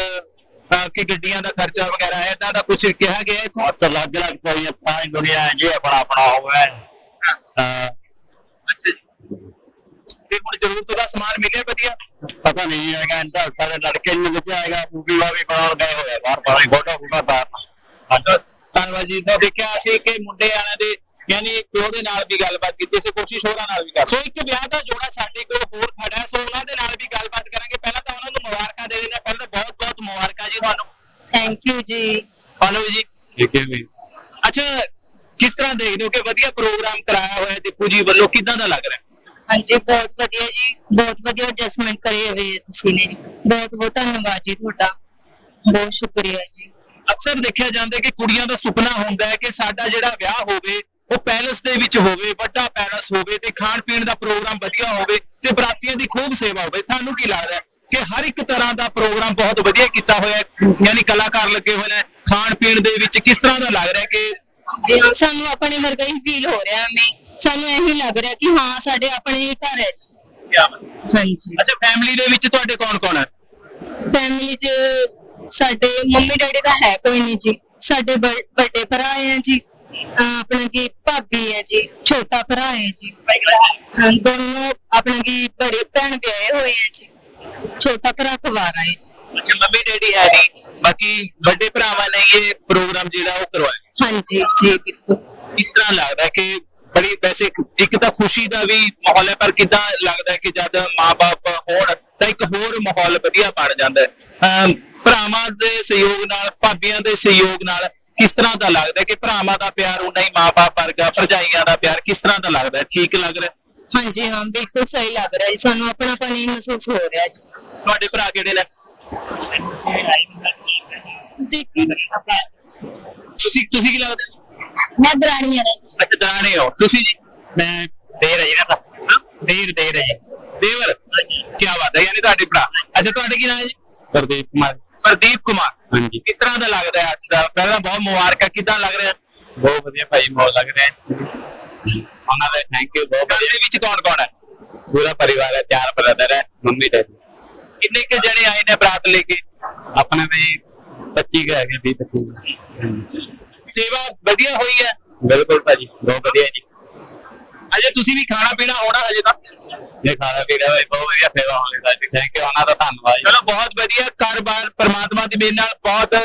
ਕਿ ਗੱਡੀਆਂ ਦਾ ਖਰਚਾ ਵਗੈਰਾ ਹੈ ਏਦਾਂ ਦਾ ਕੁਝ ਕਿਹਾ ਗਿਆ ਇਥੋਂ? ਬਹੁਤ ਅਲੱਗ ਅਲੱਗ ਪਾਈਆਂ ਸਾਰੀ ਦੁਨੀਆ ਹੈ ਜੀ ਆਪਣਾ ਆਪਣਾ ਹੋਵੇ ਅੱਛਾ ਤੇ ਹੁਣ ਜ਼ਰੂਰਤ ਦਾ ਸਮਾਨ ਮਿਲਿਆ ਵਧੀਆ? ਪਤਾ ਨਹੀਂ ਹੈਗਾ ਇੰਦਾ ਸਾਰੇ ਲੜਕੇ ਨੂੰ ਵਿੱਚ ਆਏਗਾ ਮੂਵੀ ਵਾਵੀ ਬਣਾਉਣ ਗਏ ਹੋਇਆ ਬਾਹਰ ਬਾਹਰ ਫੋਟੋ ਫੋਟੋ ਤਾਰ ਸੋ ਧੰਨਵਾਦ ਜੀ ਸੋ ਦੇਖਿਆ ਅਸੀਂ ਕਿ ਮੁੰਡੇ ਵਾਲਿਆਂ ਦੇ ਯਾਨੀ ਪਿਓ ਦੇ ਨਾਲ ਵੀ ਗੱਲਬਾਤ ਕੀਤੀ ਸੀ ਕੋਸ਼ਿਸ਼ ਹੋਰਾਂ ਨਾਲ ਵੀ ਕਰ ਸੋ ਇੱਕ ਵਿਆਹ ਦਾ ਜੋੜਾ ਸਾਡੇ ਕੋਲ ਹੋਰ ਖੜਾ ਹੈ ਸੋ ਉਹਨਾਂ ਦੇ ਨਾਲ ਵੀ ਗੱਲਬਾਤ ਕਰਾਂਗੇ। ਪਹਿਲਾਂ ਉਹਨਾਂ ਨੂੰ ਮੁਬਾਰਕਾਂ ਦੇ ਦਿੰਦੇ ਹਾਂ। ਪਹਿਲਾਂ ਤਾਂ ਬਹੁਤ ਬਹੁਤ ਮੁਬਾਰਕਾਂ ਜੀ ਤੁਹਾਨੂੰ। ਥੈਂਕ ਯੂ ਜੀ। ਪਾਲੋ ਜੀ। ਠੀਕ ਹੈ ਵੀ ਅੱਛਾ ਕਿਸ ਤਰ੍ਹਾਂ ਦੇਖਦੇ ਹੋ ਕਿ ਵਧੀਆ ਪ੍ਰੋਗਰਾਮ ਕਰਾਇਆ ਹੋਇਆ ਹੈ ਦੀਪੂ ਜੀ ਵੱਲੋਂ? ਕਿਦਾਂ ਦਾ ਲੱਗ ਰਿਹਾ? ਹਾਂਜੀ ਬਹੁਤ ਵਧੀਆ ਜੀ। ਬਹੁਤ ਵਧੀਆ ਐਡਜਸਟਮੈਂਟ ਕਰੇ ਹੋਏ ਤੁਸੀਂ ਨੇ। ਜੀ ਬਹੁਤ ਬਹੁਤ ਧੰਨਵਾਦ ਜੀ ਤੁਹਾਡਾ। ਬਹੁਤ ਸ਼ੁਕਰੀਆ ਜੀ। ਅਕਸਰ ਦੇਖਿਆ ਜਾਂਦਾ ਹੈ ਕਿ ਕੁੜੀਆਂ ਦਾ ਸੁਪਨਾ ਹੁੰਦਾ ਹੈ ਕਿ ਸਾਡਾ ਜਿਹੜਾ ਵਿਆਹ ਹੋਵੇ ਉਹ ਪੈਲਸ ਦੇ ਵਿੱਚ ਹੋਵੇ ਵੱਡਾ ਪੈਲਸ ਹੋਵੇ ਤੇ ਖਾਣ ਪੀਣ ਦਾ ਪ੍ਰੋਗਰਾਮ ਵਧੀਆ ਹੋਵੇ ਤੇ ਬਰਾਤੀਆਂ ਦੀ ਖੂਬ ਸੇਵਾ ਹੋਵੇ। ਤੁਹਾਨੂੰ ਕੀ ਲੱਗਦਾ ਹੈ? ਕਿ ਹਰ ਇੱਕ ਤਰ੍ਹਾਂ ਦਾ ਪ੍ਰੋਗਰਾਮ ਬਹੁਤ ਵਧੀਆ ਕੀਤਾ ਹੋਇਆ ਹੈ। ਯਾਨੀ ਕਲਾਕਾਰ ਲੱਗੇ ਹੋਏ ਨੇ ਖਾਣ ਪੀਣ ਦੇ ਵਿੱਚ ਕਿਸ ਤਰ੍ਹਾਂ ਦਾ ਲੱਗ ਰਿਹਾ ਕਿ ਜੀ ਹਾਂ ਸਾਨੂੰ ਆਪਣੇ ਵਰਗਾ ਹੀ ਫੀਲ ਹੋ ਰਿਹਾ ਮੈਂ ਸਾਨੂੰ ਇਹੀ ਲੱਗ ਰਿਹਾ ਕਿ ਹਾਂ ਸਾਡੇ ਆਪਣੇ ਹੀ ਘਰ ਹੈ ਜੀ। ਹਾਂਜੀ। ਅੱਛਾ ਫੈਮਿਲੀ ਦੇ ਵਿੱਚ ਤੁਹਾਡੇ ਕੌਣ ਕੌਣ ਹੈ? ਫੈਮਿਲੀ 'ਚ ਸਾਡੇ ਮੰਮੀ ਡੈਡੀ ਦਾ ਹੈ ਕੋਈ ਨਹੀਂ ਜੀ। ਸਾਡੇ ਬ- ਵੱਡੇ ਭਰਾ ਹੈ ਜੀ। ਅਹ ਆਪਣਾ ਕੀ ਭਾਬੀ ਹੈ ਜੀ ਛੋਟਾ ਭਰਾ ਹੈ ਜੀ। ਅਹ ਦੋਨੋਂ ਆਪਣਾ ਕੀ ਬੜੀ ਭੈਣ ਵਿਆਹੇ ਹੋਏ ਹੈ ਜੀ। ਛੋਟਾ ਭਰਾ ਕੁਵਾਰਾ ਹੈ ਅੱਛਾ ਮੰਮੀ ਡੈਡੀ ਹੈ ਨਹੀਂ। ਬਾਕੀ ਵੱਡੇ ਭਰਾਵਾਂ ਨੇ ਇਹ ਪ੍ਰੋਗਰਾਮ ਜਿਹੜਾ ਉਹ ਕਰਵਾਇਆ। ਹਾਂਜੀ ਜੀ ਬਿਲਕੁਲ। ਕਿਸ ਤਰ੍ਹਾਂ ਲੱਗਦਾ ਕਿ ਬੜੀ ਵੈਸੇ ਇੱਕ- ਇੱਕ ਤਾਂ ਖੁਸ਼ੀ ਦਾ ਵੀ ਮਾਹੌਲ ਹੈ ਪਰ ਕਿਦਾਂ ਲੱਗਦਾ ਹੈ ਕਿ ਜਦ ਮਾਪੇ ਹੋਣ ਤਾਂ ਇੱਕ ਹੋਰ ਮਾਹੌਲ ਵਧੀਆ ਬਣ ਜਾਂਦਾ ਹੈ। ਅਮ ਭਰਾਵਾਂ ਦੇ ਸਹਿਯੋਗ ਨਾਲ ਭਾਬੀਆਂ ਦੇ ਸਹਿਯੋਗ ਨਾਲ ਕਿਸ ਤਰ੍ਹਾਂ ਦਾ ਲੱਗਦਾ ਹੈ ਕਿ ਭਰਾਵਾਂ ਦਾ ਪਿਆਰ ਉਨਾ ਹੀ ਮਾਪੇ ਵਰਗਾ ਭਰਜਾਈਆਂ ਦਾ ਪਿਆਰ ਕਿਸ ਤਰ੍ਹਾਂ ਦਾ ਲੱਗਦਾ ਹੈ? ਠੀਕ ਲੱਗ ਰਿਹਾ ਹਾਂਜੀ ਹਾਂ ਬਿਲਕੁਲ ਸਹੀ ਲੱਗ ਰਿਹਾ ਜੀ। ਸਾਨੂੰ ਆਪਣਾਪਨ ਹੀ ਮਹਿਸੂਸ ਹੋ ਰਿਹਾ ਜੀ। ਤੁਹਾਡੇ ਭਰਾ ਕਿਹੜੇ ਨੇ? ਤੁਸੀਂ ਤੁਸੀਂ ਕੀ ਲੱਗਦਾ? ਮੈਂ ਦਰਾਣੀ ਹਾਂ ਅੱਛਾ ਦਾਣੇ ਹੋ। ਤੁਸੀਂ ਜੀ? ਮੈਂ ਦੇਰ ਹੈ ਜੀ ਨਾ ਦੇਰ ਦੇਰ ਹੈ ਜੀ। ਦੇਵਰ। ਕੀ ਬਾਤ ਹੈ ਯਾਨੀ ਤੁਹਾਡੇ ਭਰਾ। ਅੱਛਾ ਤੁਹਾਡੇ ਕੀ ਨਾਮ ਹੈ ਜੀ? ਪ੍ਰਦੀਪ ਕੁਮਾਰ। ਪ੍ਰਦੀਪ ਕੁਮਾਰ। ਹਾਂਜੀ। ਕਿਸ ਤਰ੍ਹਾਂ ਦਾ ਲੱਗਦਾ ਹੈ ਅੱਜ ਦਾ? ਪਹਿਲਾਂ ਬਹੁਤ ਮੁਬਾਰਕਾਂ ਕਿਦਾਂ ਲੱਗ ਰਿਹਾ? ਬਹੁਤ ਵਧੀਆ ਭਾਈ ਮਾਹੌਲ ਲੱਗ ਰਿਹਾ। ਉਹਨਾਂ ਦਾ ਥੈਂਕ ਯੂ ਬਹੁਤ ਦੇ ਵਿੱਚ ਕੌਣ ਕੌਣ ਹੈ? ਪੂਰਾ ਪਰਿਵਾਰ ਹੈ ਚਾਰ ਬ੍ਰਦਰ ਹੈ ਮੰਮੀ ਡੈਡੀ। ਕਿੰਨੇ ਕੇ ਜਣੇ ਆਏ ਨੇ ਬਰਾਤ ਲੈ ਕੇ? ਆਪਣੇ ਵੀ 25 ਕੇ ਹੈਗੇ 20 25 ਸੇਵਾ ਵਧੀਆ ਹੋਈ ਹੈ? ਬਿਲਕੁਲ ਭਾਜੀ ਬਹੁਤ ਵਧੀਆ ਜੀ। ਅਜੇ ਤੁਸੀਂ ਵੀ ਖਾਣਾ ਪੀਣਾ ਹੋਣਾ ਹਜੇ ਤਾਂ? ਇਹ ਖਾਣਾ ਪੀਣਾ ਵੀ ਬਹੁਤ ਵਧੀਆ ਸੇਵਾ ਹੋਣੀ ਸਾਡੀ ਥੈਂਕ ਯੂ ਉਹਨਾਂ ਦਾ ਧੰਨਵਾਦ ਜੀ। ਚਲੋ ਬਹੁਤ ਵਧੀਆ ਕਾਰੋਬਾਰ ਪਰਮਾਤਮਾ ਦੀ ਮਿਹਰ ਨਾਲ ਬਹੁਤ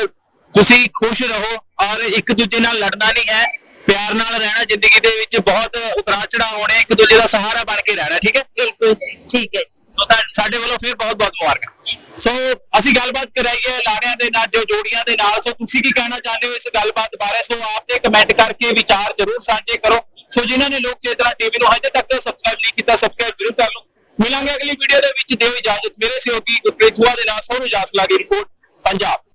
ਤੁਸੀਂ ਖੁਸ਼ ਰਹੋ ਔਰ ਇੱਕ ਦੂਜੇ ਨਾਲ ਲੜਨਾ ਨਹੀਂ ਹੈ। ਪਿਆਰ ਨਾਲ ਰਹਿਣਾ ਜ਼ਿੰਦਗੀ ਦੇ ਵਿੱਚ ਬਹੁਤ ਉਤਰਾਅ ਚੜਾਅ ਹੋਣੇ ਇੱਕ ਦੂਜੇ ਦਾ ਸਹਾਰਾ ਬਣ ਕੇ ਰਹਿਣਾ ਠੀਕ ਹੈ? ਬਿਲਕੁਲ ਜੀ ਠੀਕ ਹੈ ਸੋ ਸਾਡੇ ਵੱਲੋਂ ਫਿਰ ਬਹੁਤ ਬਹੁਤ ਮੁਬਾਰਕਾਂ ਸੋ ਅਸੀਂ ਗੱਲਬਾਤ ਕਰਾਈ ਹੈ ਲਾੜਿਆਂ ਦੇ ਨਾਲ, ਜੋ ਜੋੜੀਆਂ ਦੇ ਨਾਲ। ਸੋ ਤੁਸੀਂ ਕੀ ਕਹਿਣਾ ਚਾਹੁੰਦੇ ਹੋ ਇਸ ਗੱਲਬਾਤ ਬਾਰੇ? ਸੋ ਆਪ ਤੇ ਕਮੈਂਟ ਕਰਕੇ ਵਿਚਾਰ ਜ਼ਰੂਰ ਸਾਂਝੇ ਕਰੋ। ਸੋ ਜਿਨ੍ਹਾਂ ਨੇ ਲੋਕ ਚੇਤਨਾ ਟੀਵੀ ਨੂੰ ਹਜੇ ਤੱਕ ਸਬਸਕ੍ਰਾਈਬ ਨਹੀਂ ਕੀਤਾ ਸਬਸਕ੍ਰਾਈਬ ਜ਼ਰੂਰ ਕਰ ਲਓ। ਮਿਲਾਂਗੇ ਅਗਲੀ ਵੀਡੀਓ ਦੇ ਵਿੱਚ। ਦਿਓ ਇਜਾਜ਼ਤ। ਮੇਰੇ ਸਹਿਯੋਗੀ ਗੁਰਪ੍ਰੀਤ ਹੁਆ ਦੇ ਨਾਲ ਸੋਨੂ ਜਾਸਲਾ ਦੀ ਰਿਪੋਰਟ ਪੰਜਾਬ।